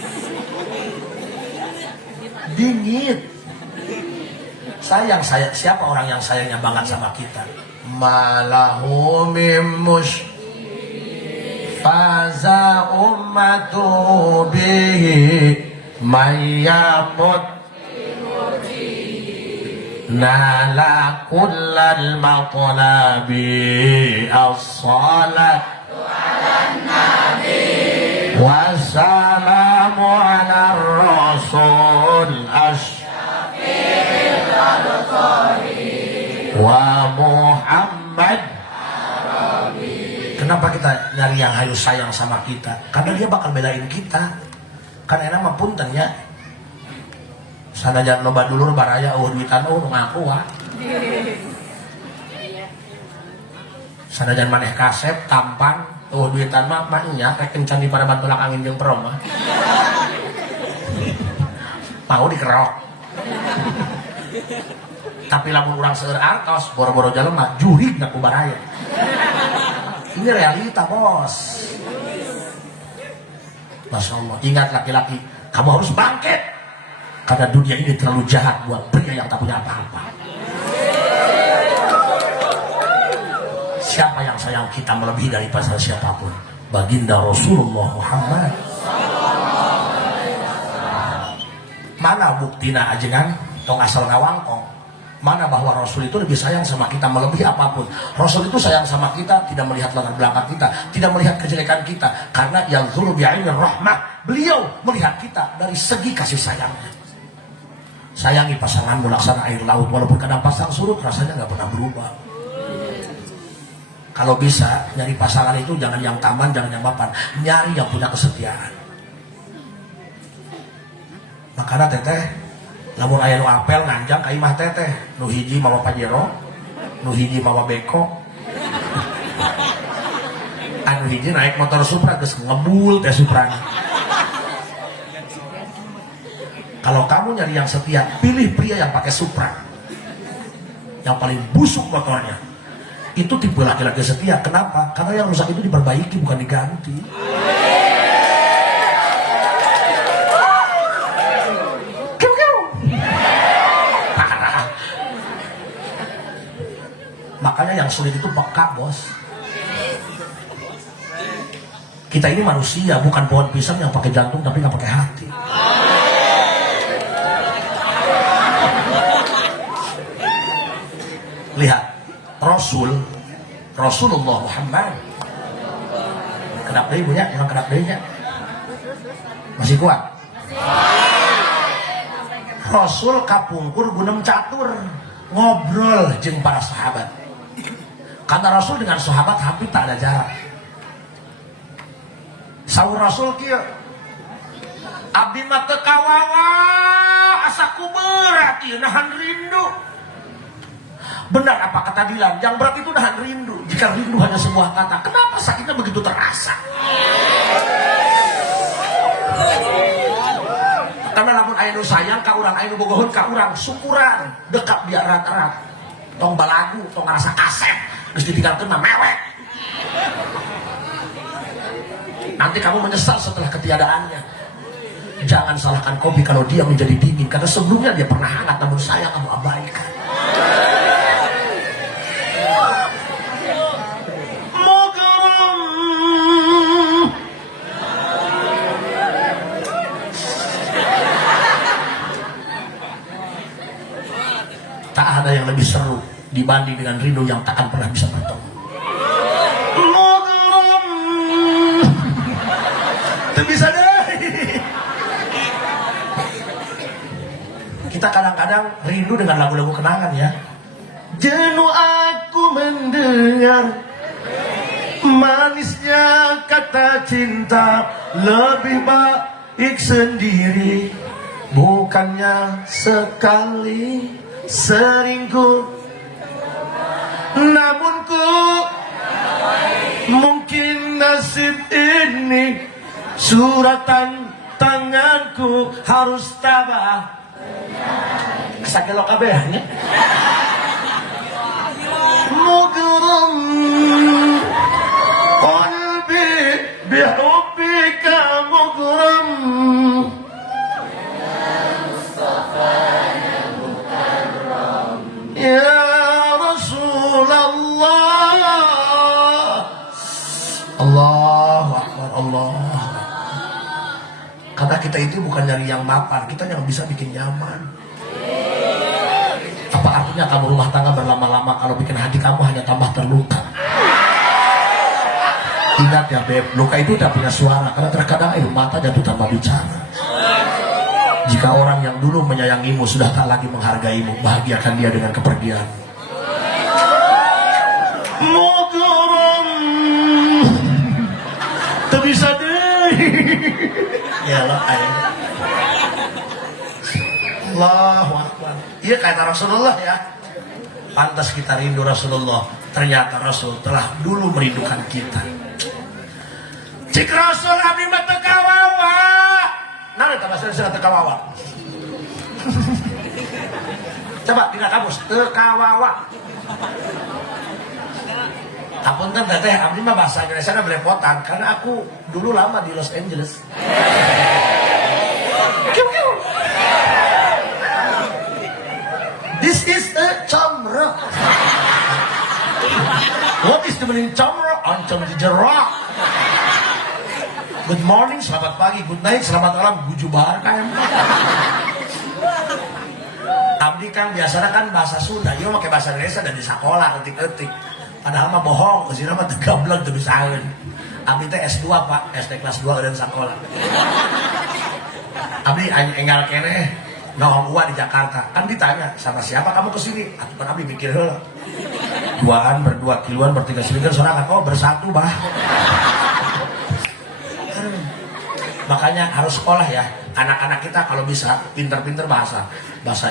Dingin. Sayang, siapa orang yang sayangnya banget sama kita? Malahu mimush faza ummatu bihi mayyamut nala kullal matlabi as-salat ala nabi wassalamu ala rasul asy-syafi'il wa Muhammad. Kenapa kita nyari yang hayu sayang sama kita? Karena dia bakal belain kita. Kan enak mah punten ya. Sanajan loba dulur baraya duitan ngaku wah. Sanajan maneh kasep tampan duitan mah nya rek kencan di pada bantulak angin jeung perom mah. Mau dikerok. Tapi lamun urang seueur artos boro-boro jelema jurig na ku baraya. Ini realita, Bos. Masya Allah, ingat laki-laki, kamu harus bangkit. Karena dunia ini terlalu jahat buat pria yang tak punya apa-apa. Siapa yang sayang kita melebihi daripada siapapun? Baginda Rasulullah Muhammad. Mana buktina ajengan? Tong asal ngawangkong. Mana bahwa Rasul itu lebih sayang sama kita melebihi apapun. Rasul itu sayang sama kita, tidak melihat latar belakang kita, tidak melihat kejelekan kita, karena yang zulu bi'ainir rahmah, beliau melihat kita dari segi kasih sayangnya. Sayangi pasanganmu laksana air laut, walaupun kadang pasang surut rasanya nggak pernah berubah. Kalau bisa nyari pasangan itu jangan yang taman, jangan yang mapan, nyari yang punya kesetiaan. Makanya teteh lamun aya nu apel nganjang ka imah teteh, nu hiji mawa pajero, nu hiji mawa beko. Anu hiji naik motor Supra geus ngebul teh Suprana. Kalau kamu nyari yang setia, pilih pria yang pakai Supra. Yang paling busuk motornya. Itu tipe laki-laki setia. Kenapa? Karena yang rusak itu diperbaiki bukan diganti. Makanya yang sulit itu peka, Bos. Kita ini manusia, bukan pohon pisang yang pakai jantung tapi nggak pakai hati. Lihat, Rasulullah Muhammad. Kedap deui punya, emang kedap deui nya. Masih kuat? Rasul kapungkur gunem catur, ngobrol jeung para sahabat. Karena Rasul dengan sahabat hampir tak ada jarak. Saur Rasul kieu, abdi mah teu kawawa asa kuberat ieu nahan rindu. Benar apa kata Dilan? Yang berat itu nahan rindu. Jika rindu hanya sebuah kata, kenapa sakitnya begitu terasa? Karena lamun aya nu sayang ka urang, aya nu bogohon ka urang, syukuran, dekat biar erat-erat. Tong balagu, tong ngarasa kasep. Terus ditinggalkan mah mewek. Nanti kamu menyesal setelah ketiadaannya. Jangan salahkan kopi kalau dia menjadi dingin, karena sebelumnya dia pernah hangat, namun sayang kamu abaikan. Tak ada yang lebih seru dibanding dengan rindu yang takkan pernah bisa bertemu. Itu bisa deh. Kita kadang-kadang rindu dengan lagu-lagu kenangan ya. Jenuh aku mendengar manisnya kata cinta, lebih baik sendiri, bukannya sekali seringku. Namun ku mungkin nasib ini suratan tanganku harus tabah. Sakit lo kabehnya. Mughram qalbi bihubbika mughram. Ya Rasulullah. Allahu Akbar, Allah. Kata kita itu bukan nyari yang mapan, kita yang bisa bikin nyaman. Apa artinya kamu rumah tangga berlama-lama kalau bikin hati kamu hanya tambah terluka? Ingat ya Beb, luka itu tidak punya suara karena terkadang air mata jatuh tanpa bicara. Jika orang yang dulu menyayangimu sudah tak lagi menghargaimu, bahagiakan dia dengan kepergian. Mughram, tak bisa deh. Ya Allah, Allahu Akbar. Iya kata Rasulullah ya. Pantas kita rindu Rasulullah. Ternyata Rasul telah dulu merindukan kita. Cik Rasul abdi mah teu kawawa. Nah, eta bahasa Indonesia teu kawawa. Coba dina kamus teu kawawa. Apunten teh abdi mah bahasa Indonesia na belepotan karena aku dulu lama di Los Angeles. This is a camera. What is the meaning camera? Ancam di jerak. Good morning, selamat pagi, good night, selamat malam, gujubar kan. Abdi kan biasanya kan bahasa Sunda, dia pakai bahasa Indonesia dan di sekolah ketik-ketik. Padahal mah bohong, kesini mah tegablek teu bisaeun. Abdi teh S2 Pak, SD kelas 2 dan sekolah. Abdi enggal keneh ngawang gua di Jakarta. Kan ditanya, sama siapa kamu kesini? Atuh kan Abdi mikir heula. Duaan, berdua, kiluan, bertiga silingkan sorangan. Oh, bersatu, bah. Makanya harus sekolah ya. Anak-anak kita kalau bisa pinter-pinter bahasa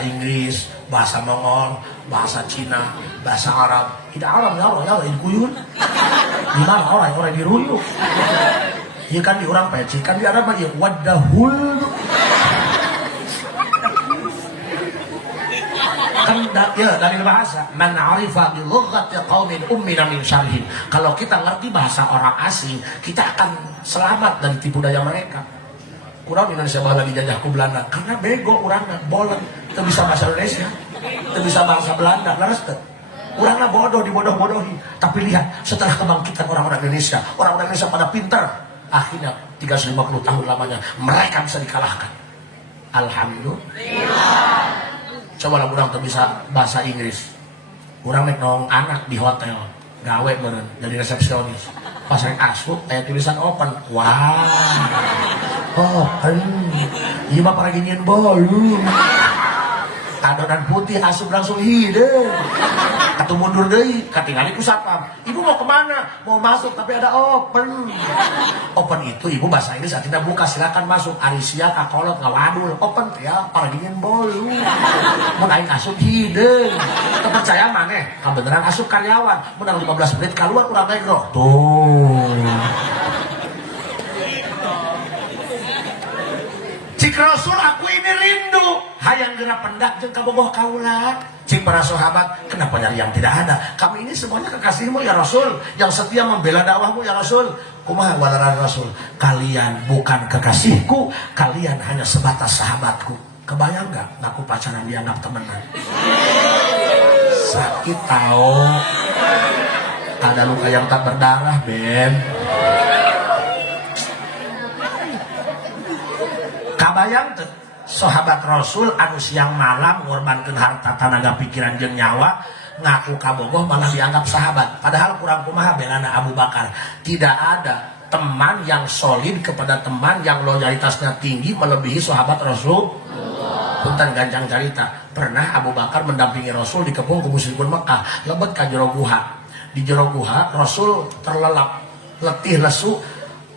Inggris, bahasa Mongol, bahasa Cina, bahasa Arab. Tidak Arab ya Allah, ya Allah, ini kuyun. Di mana orang di ruyuk. Iya kan di orang peci, kan di Arab mah ya wadahul. Kan ya dari bahasa man 'arifa bi lughati qaumin ummina min syarhin. Kalau kita ngerti bahasa orang asing, kita akan selamat dari tipu daya mereka. Kurang Indonesia bala dijajah ku Belanda karena bego urangna bolen teu bisa bahasa Indonesia, teu bisa bahasa Belanda, laras teu. Urangna bodoh dibodoh-bodohi. Tapi lihat setelah kebangkitan orang-orang Indonesia pada pintar. Akhirnya 350 tahun lamanya mereka bisa dikalahkan. Alhamdulillah. Coba lah orang tuh bisa bahasa Inggris. Orang nek nong anak di hotel, gawe meureun jadi resepsionis. Pas rek asup aya tulisan open. Wah. Open. Ieu mah para ginian bolu. Adonan putih asup langsung hideung. Atuh mundur deui, katingali ku satpam. Ibu mau kemana? Mau masuk tapi ada open. Open itu ibu bahasa Inggris artinya buka, silakan masuk. Arisia kakolot ngawadul. Open ya, paraginian bolu. Mun aing asup hideung. Teu percaya maneh, kabeneran asup karyawan. Menang 15 menit keluar urang negro. Tuh. Cik Rasul aku ini rindu hayang geuna pendak jeung kabogoh kaula. Cik para sahabat, kenapa nyari yang tidak ada? Kami ini semuanya kekasihmu ya Rasul, yang setia membela dakwahmu ya Rasul. Kumaha walaran Rasul? Kalian bukan kekasihku, kalian hanya sebatas sahabatku. Kebayang gak ngaku pacaran dianggap temenan? Sakit tahu. Ada luka yang tak berdarah, Ben. Kabayang tuh sahabat Rasul anu siang malam ngorbankeun harta tenaga pikiran jeung nyawa ngaku kabogoh malah dianggap sahabat, padahal kurang kumaha belana Abu Bakar. Tidak ada teman yang solid kepada teman yang loyalitasnya tinggi melebihi sahabat Rasul. Punten ganjang cerita, pernah Abu Bakar mendampingi Rasul di kebun musyrikun Mekah, lebet ka jero guha. Di jero guha Rasul terlelap, letih lesu,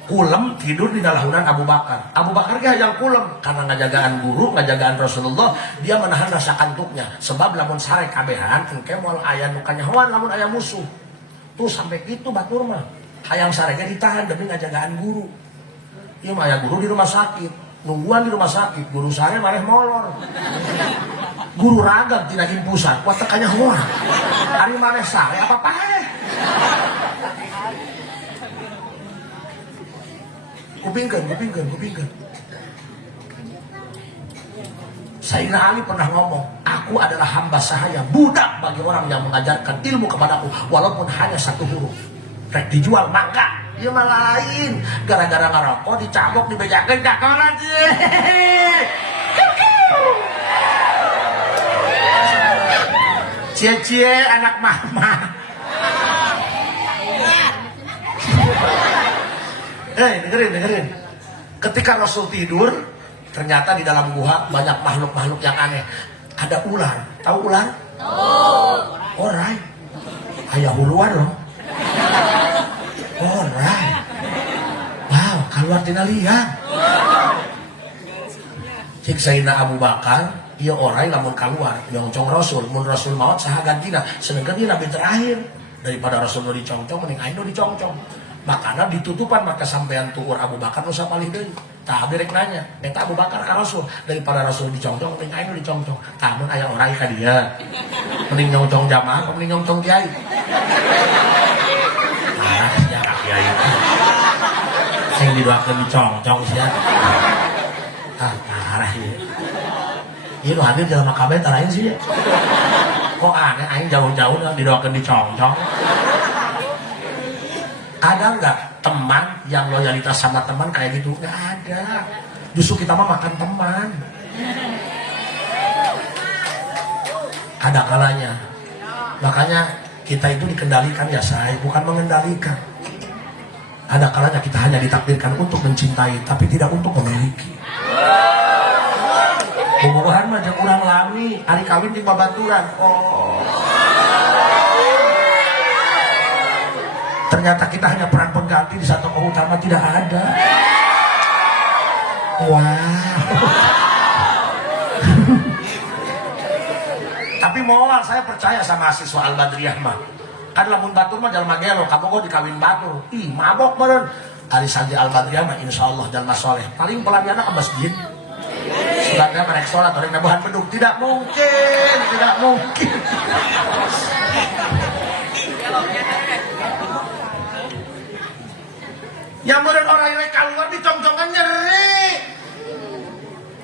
kulem tidur di dalahunan Abu Bakar. Abu Bakar ge hayang kulem karena ngajagaan guru, ngajagaan Rasulullah, dia menahan rasa kantuknya. Sebab lamun sare kabehan engke moal aya nu kanyahoan lamun aya musuh. Tuh sampai gitu batur mah. Hayang sare ge ditahan demi ngajagaan guru. Iya mah ya guru di rumah sakit, nungguan di rumah sakit, guru saya mareh molor. Guru ragam tina impusan, kuat tekannya semua. Hari mareh sare apa pahe? Kupingkeun. Sayyidina Ali pernah ngomong, aku adalah hamba sahaya, budak bagi orang yang mengajarkan ilmu kepadaku, walaupun hanya satu huruf. Rek dijual mangga. Iya mah lain, gara-gara ngerokok dicabok dibejakeun ka koran. Cie-cie anak mama. Dengerin. Ketika Rasul tidur, ternyata di dalam gua banyak makhluk-makhluk yang aneh. Ada ular, tahu ular? Orai. Aya huluan loh. Orai. Wow, keluar tina liang. Cik Sayyidina Abu Bakar, ieu orai lamun keluar, nyongcong Rasul, mun Rasul maot saha gantina, sedengkeun ieu nabi terakhir. Daripada Rasul nu dicongcong mending aing nu dicongcong. Makanya ditutupan maka sampean tuur Abu Bakar nu sapalih deui. Tah abdi rek nanya, eta Abu Bakar ka Rasul, daripada Rasul dicongcong mending aing nu dicongcong. Tah mun aya orai ka dia, mending nyongcong jamaah atau mending nyongcong kiai. Parahnya ka kiai. Sing didoakeun dicongcong sia. Parah ieu. Ieu nu hadir jelema kabeh tah lain sih. Kok aneh aing jauh-jauh didoakeun dicongcong. Ada nggak teman yang loyalitas sama teman kayak gitu? Nggak ada. Justru kita mah makan teman. Ada kalanya. Makanya kita itu dikendalikan ya saya, bukan mengendalikan. Ada kalanya kita hanya ditakdirkan untuk mencintai, tapi tidak untuk memiliki. Bobogohan mah jeung urang lami, hari kawin di babaturan. Ternyata kita hanya peran pengganti di satu tokoh utama tidak ada. Wow. Tapi moal saya percaya sama siswa Al-Badriyah mah. Kan lamun batur mah jalma gelo, kamu kok dikawin batur. Ih, mabok meureun. Ari sanji Al-Badriyah mah insyaallah jalma soleh. Paling pelarianna ke masjid. Sebenarnya mereka sholat orang nabuhan beduk. Tidak mungkin. Yang meureun orang yang keluar dicongcongan nyeri.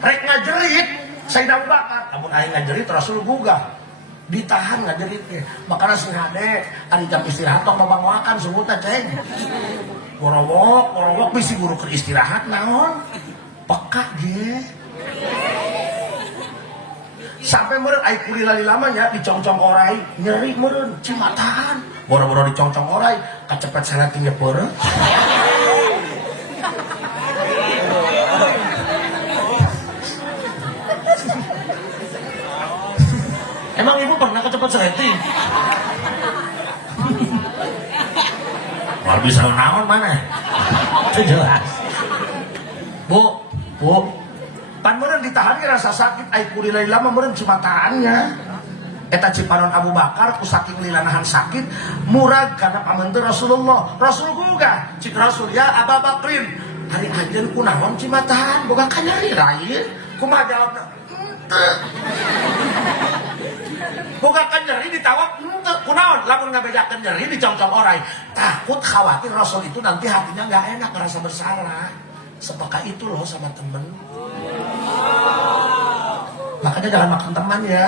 Rek ngajerit Sayyidina Abu Bakar. Amun aing ngajerit Rasul gugah. Ditahan ngajeritnya. Makanya sing hade ari jam istirahat tong babangoakan sungguh teh ceng. Gorowok bisi guru keur istirahat naon? Peka ge. Sampai meureun ai kulila lamanya dicongcong orai nyeri meureun cimataan. Boro-boro dicongcong orai kacepet sana tinggal peureun. Emang ibu pernah kecepet sereting? Wah bisa naon mana? Itu jelas. Bu, pan meureun ditahan rasa sakit ai kulila lama meureun cimataannya. Eta cipanon Abu Bakar ku saking lilanahan sakit murag karena pamenteur Rasulullah. Rasul gugah, cik Rasul ya Abu Bakrin. Hari anjeun kunaon cimatahan boga kanyari lain. Kumaha jawabna? Henteu. Boga kan nyeri ditawak, kunaon lamun ngabedakeun nyeri dicongcong orai. Takut khawatir Rasul itu nanti hatinya nggak enak, ngerasa bersalah. Sepeka itu loh sama temen. Makanya jangan makan teman ya.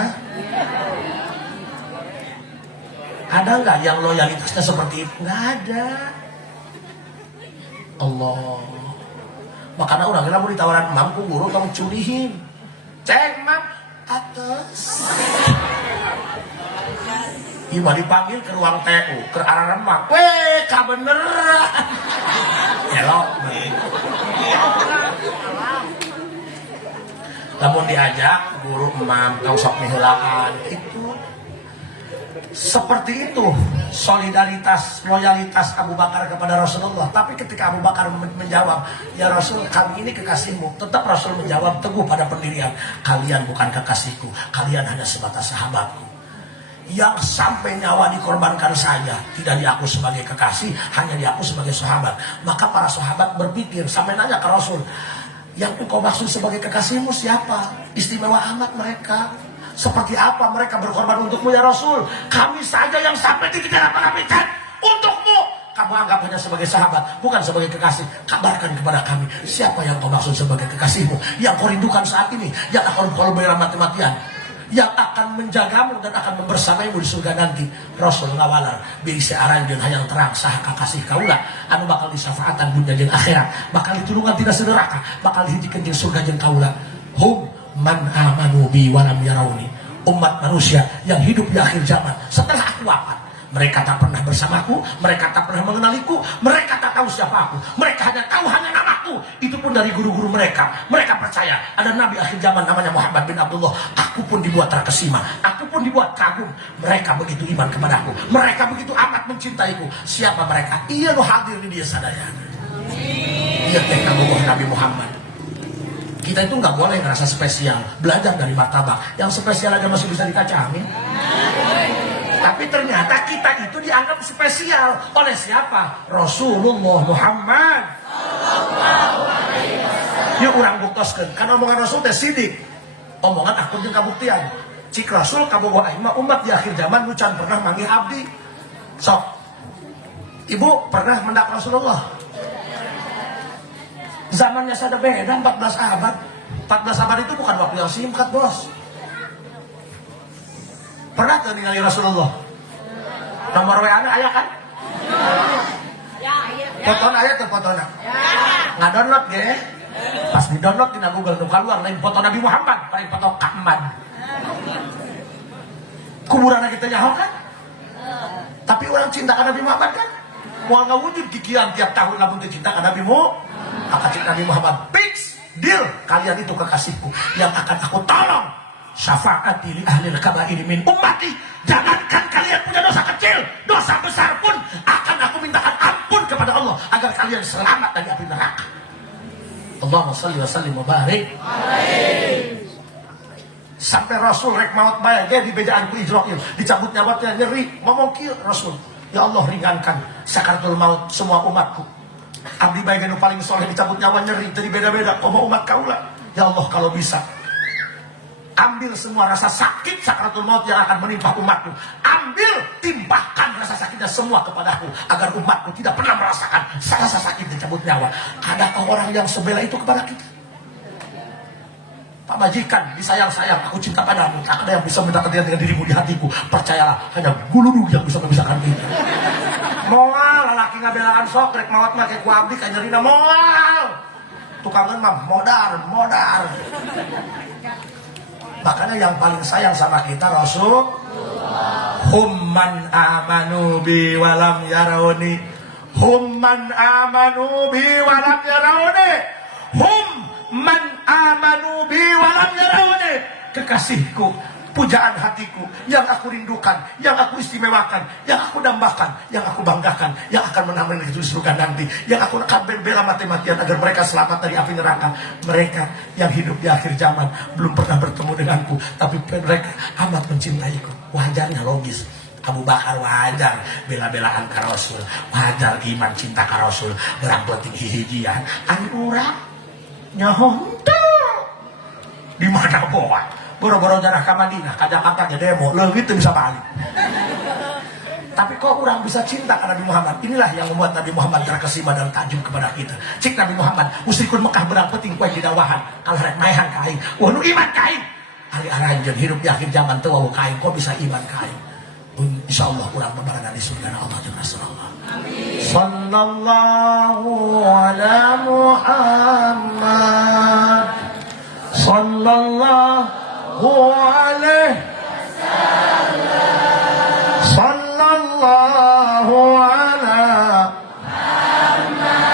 Ada nggak yang loyalitasnya seperti itu? Nggak ada. Allah. Makanya orang kira mau ditawaran mampu guru kamu curihin. Cek mam atas. Ima dipanggil ke ruang TU, ke arah remak. Weh, bener. Hello. Namun diajak guru emam, kau sok miheulaan itu. Seperti itu solidaritas, loyalitas Abu Bakar kepada Rasulullah. Tapi ketika Abu Bakar menjawab, ya Rasul kami ini kekasihmu, tetap Rasul menjawab teguh pada pendirian, kalian bukan kekasihku, kalian hanya sebatas sahabatku. yang sampai nyawa dikorbankan saja tidak diaku sebagai kekasih, hanya diaku sebagai sahabat. Maka para sahabat berpikir sampai nanya ke Rasul, yang engkau maksud sebagai kekasihmu siapa? Istimewa amat mereka. Seperti apa mereka berkorban untukmu ya Rasul? Kami saja yang sampai dikejar api-apikan untukmu. Kamu anggap hanya sebagai sahabat, bukan sebagai kekasih. Kabarkan kepada kami, siapa yang kau maksud sebagai kekasihmu, yang kau rindukan saat ini, yang akan kau bela mati-matian, yang akan menjagamu dan akan membersamaimu di surga nanti. Rasul ngawalar bisi aranjeun hayang terang saha kakasih kaula anu bakal disafaatan dunya jeung akhirat, bakal ditulungan tina neraka, bakal dihijikeun jeung surga jeung kaula. Hum man amanu bi wa lam yarawni. Umat manusia yang hidup di akhir zaman setelah aku wafat. Mereka tak pernah bersamaku, mereka tak pernah mengenaliku, mereka tak tahu siapa aku, mereka hanya tahu hanya namaku. Itu pun dari guru-guru mereka. Mereka percaya ada Nabi akhir zaman namanya Muhammad bin Abdullah. Aku pun dibuat terkesima, aku pun dibuat kagum. Mereka begitu iman kepadaku, mereka begitu amat mencintaiku. Siapa mereka? Iya lo hadir di dia sadaya. Iya teh kamu Nabi Muhammad. Kita itu nggak boleh ngerasa spesial, belajar dari martabak. Yang spesial aja masih bisa dikacangin. Tapi ternyata kita itu dianggap spesial oleh siapa? Rasulullah Muhammad. Yuk orang buktoskeun. Karena omongan Rasul teh sidik. Omongan aku jeung kabuktian. Cik Rasul kabogoh aing mah umat di akhir zaman nu can pernah manggil abdi. Sok. Ibu pernah mendak Rasulullah. Zamannya sada beda 14 abad. 14 abad itu bukan waktu yang singkat, Bos. Pernah tuh ningali Rasulullah? Nomor WA-nya ayah kan? Fotonya ayah tuh fotonya? Nggak download ya? Pas di download di Google nu keluar lain foto Nabi Muhammad, paling foto Kamad. Kuburan kita nyaho kan? Tapi orang cinta ke Nabi Muhammad kan? Mau ngawujud kikian tiap tahun lamun cinta ke Nabi Muhammad. Maka cinta Nabi Muhammad fix deal, kalian itu kekasihku yang akan aku tolong. Syafaati li ahli al-kaba'ir min ummati. Jangankan kalian punya dosa kecil, dosa besar pun akan aku mintakan ampun kepada Allah agar kalian selamat dari api neraka. Allahumma shalli wa sallim wa barik. Sampai Rasul rek maut bae ge di bejaan ku Israil, dicabut nyawanya nyeri, ngomong kieu Rasul, ya Allah ringankan sakaratul maut semua umatku. Abdi bae nu paling soleh dicabut nyawa nyeri, tadi beda-beda komo umat kaula. Ya Allah kalau bisa ambil semua rasa sakit sakaratul maut yang akan menimpa umatku. Ambil, timpahkan rasa sakitnya semua kepadaku agar umatku tidak pernah merasakan rasa sakit dicabut nyawa. Adakah orang yang sebela itu kepada kita? Pak majikan, disayang-sayang, aku cinta padamu. Tak ada yang bisa mendapat dengan dirimu di hatiku. Percayalah, hanya gulunu yang bisa memisahkan kita. Moal, lalaki ngabelaan sok, rek mawat make ku abdi kanyerina moal. Tukangan mah modar. Makanya yang paling sayang sama kita Rasul. Humman amanu bi walam yarawni. Humman amanu bi walam yarawni. Humman amanu bi walam yarawni. Kekasihku, pujaan hatiku, yang aku rindukan, yang aku istimewakan, yang aku dambakan, yang aku banggakan, yang akan menamai di surga nanti, yang aku akan bela mati-matian agar mereka selamat dari api neraka. Mereka yang hidup di akhir zaman belum pernah bertemu denganku, tapi mereka amat mencintaiku. Wajarnya logis. Abu Bakar wajar bela-belaan ka Rasul, wajar iman cinta ka Rasul, berang penting hihijian anu urang nyaho di mana boa boro-boro jarah ke Madinah, ke Jakarta ke demo, leungit teu bisa balik. Tapi kok orang bisa cinta ke Nabi Muhammad? Inilah yang membuat Nabi Muhammad terkesima dan takjub kepada kita. Cik Nabi Muhammad, musyrikun Mekah berang penting kue didawahan, kalau rek maehan ka aing, wah nu iman ka aing. Ari aranjeun hidup di akhir zaman teu wau ka aing, kok bisa iman ka aing? Insyaallah urang bebarengan di surga Allah jeung Rasulullah. Amin. Sallallahu ala Muhammad. Sallallahu alaihi sallallahu ala Muhammad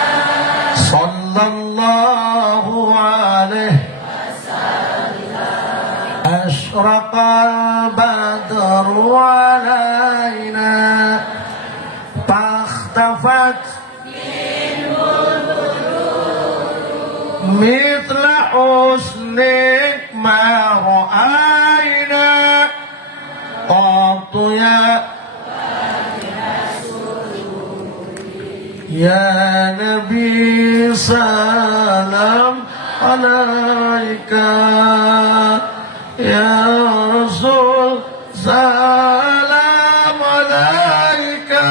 sallallahu alaihi asyraqal badru alaina fakhtafat mithla husnik ma ra'ayna qatu Ya Nabi salam alaika, Ya Rasul salam alaika,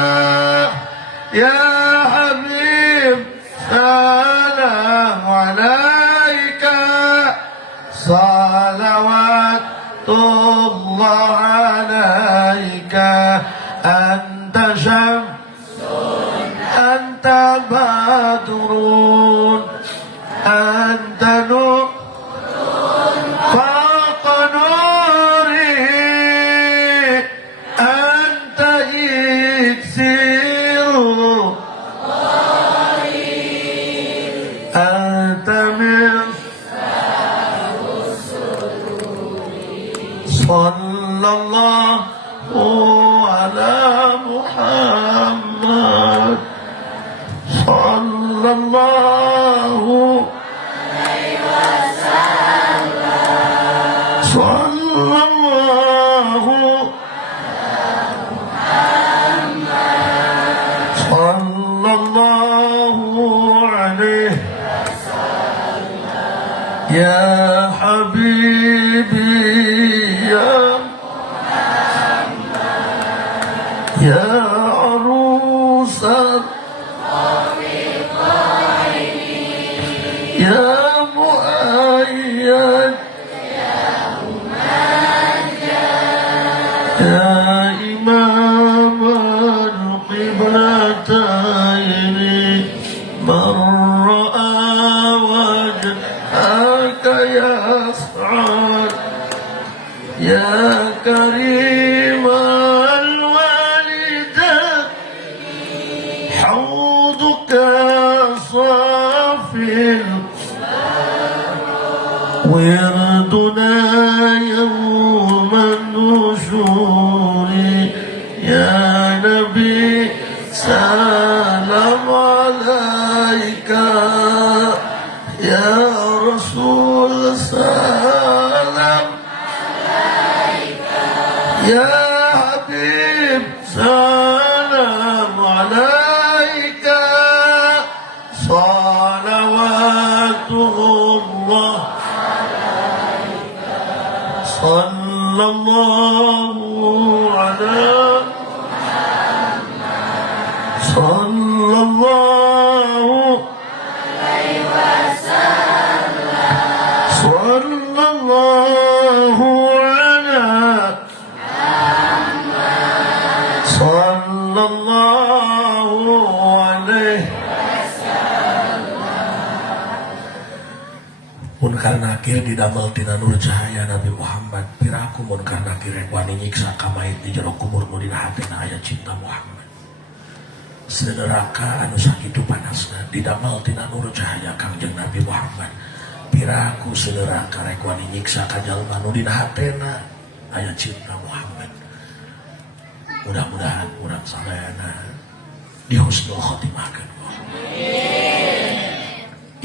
Ya Habib salam alaika, salawatullah alaika, anta syamsun, anta badrun, anta nur fawqa nuri, anta iksiru, anta min sallallahu ala Muhammad, sallallahu sallallahu sallallahu alaihi ya habibi ya arusat ya muayyad ya imam al-qiblataini, man ra'a wajhaka yas'ad, ya karim al-walidat, hawduka safil wirduna yawman nushuri, ya Nabi salam alaika, ya Rasul salam alaika, ya Habib salam alaika, salawatullah sallallahu ala sallallahu alaihi wasallam, sallallahu ala sallallahu alaihi munkar nakir didamel tina nur cahaya Nabi Muhammad, piraku munkar nakir wani nyiksa kamait di jero kubur nu dina hatena aya cinta Muhammad, sederaka anu sakitu panasna didamel tina nur cahaya Kangjeng Nabi Muhammad, piraku sederaka rek wani nyiksa ka jalma nu dina hatena aya cinta Muhammad. Mudah-mudahan urang sadayana di husnul khotimah kan.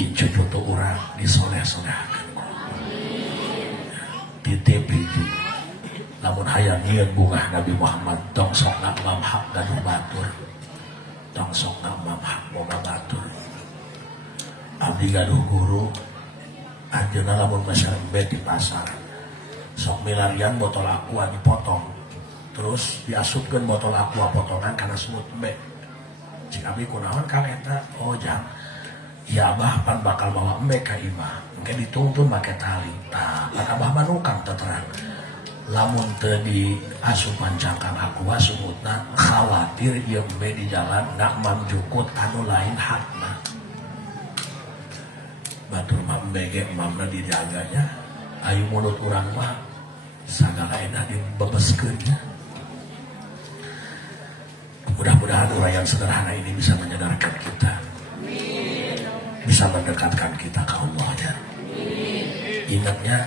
Incu putu urang disoleh-solehkan titip-titip namun hayang nyieun bungah Nabi Muhammad tong sokna mamhak gaduh batur, tong sokna mamhak boga batur, abdi gaduh guru anjeunna lamun masyarakat di pasar sok milarian botol aqua dipotong terus diasupkeun botol aqua potongan kana semut embe cik abdi kunaon kang eta, oh jang ya abah pan bakal bawa embe ka imah engke dituntun make tali tah pan abah manukang teterang lamun teu di asupan cangkang aqua sumutna khawatir ieu embe di jalan nak mamjukut anu lain hakna batur mah embe ge mamna dijaganya ayu mulut urang mah sagala enak dibebeskeunnya. Mudah-mudahan uraian sederhana ini bisa menyadarkan kita, bisa mendekatkan kita ke Allah ya. Ingatnya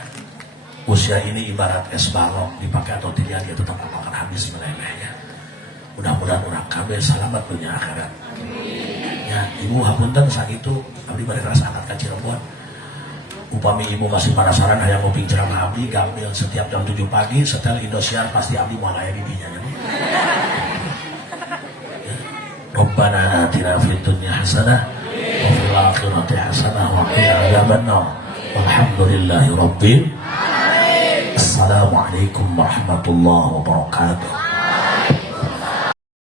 usia ini ibarat es balok, dipakai atau tidak dia tetap akan habis meleleh ya. Mudah-mudahan urang kabeh selamat dunia akhirat. Ya, ibu hapunten sakitu abdi bade rasa angkat ka Cirebon. Upami ibu masih penasaran hayang ngopi ceramah abdi gambil setiap jam 7 pagi setel Indosiar pasti abdi moal aya di dinya ya. Rabbana atina fid dunya hasanah wa fil akhirati hasanah wa qina adzabannar. Walhamdulillahi rabbil alamin. Assalamualaikum warahmatullahi wabarakatuh.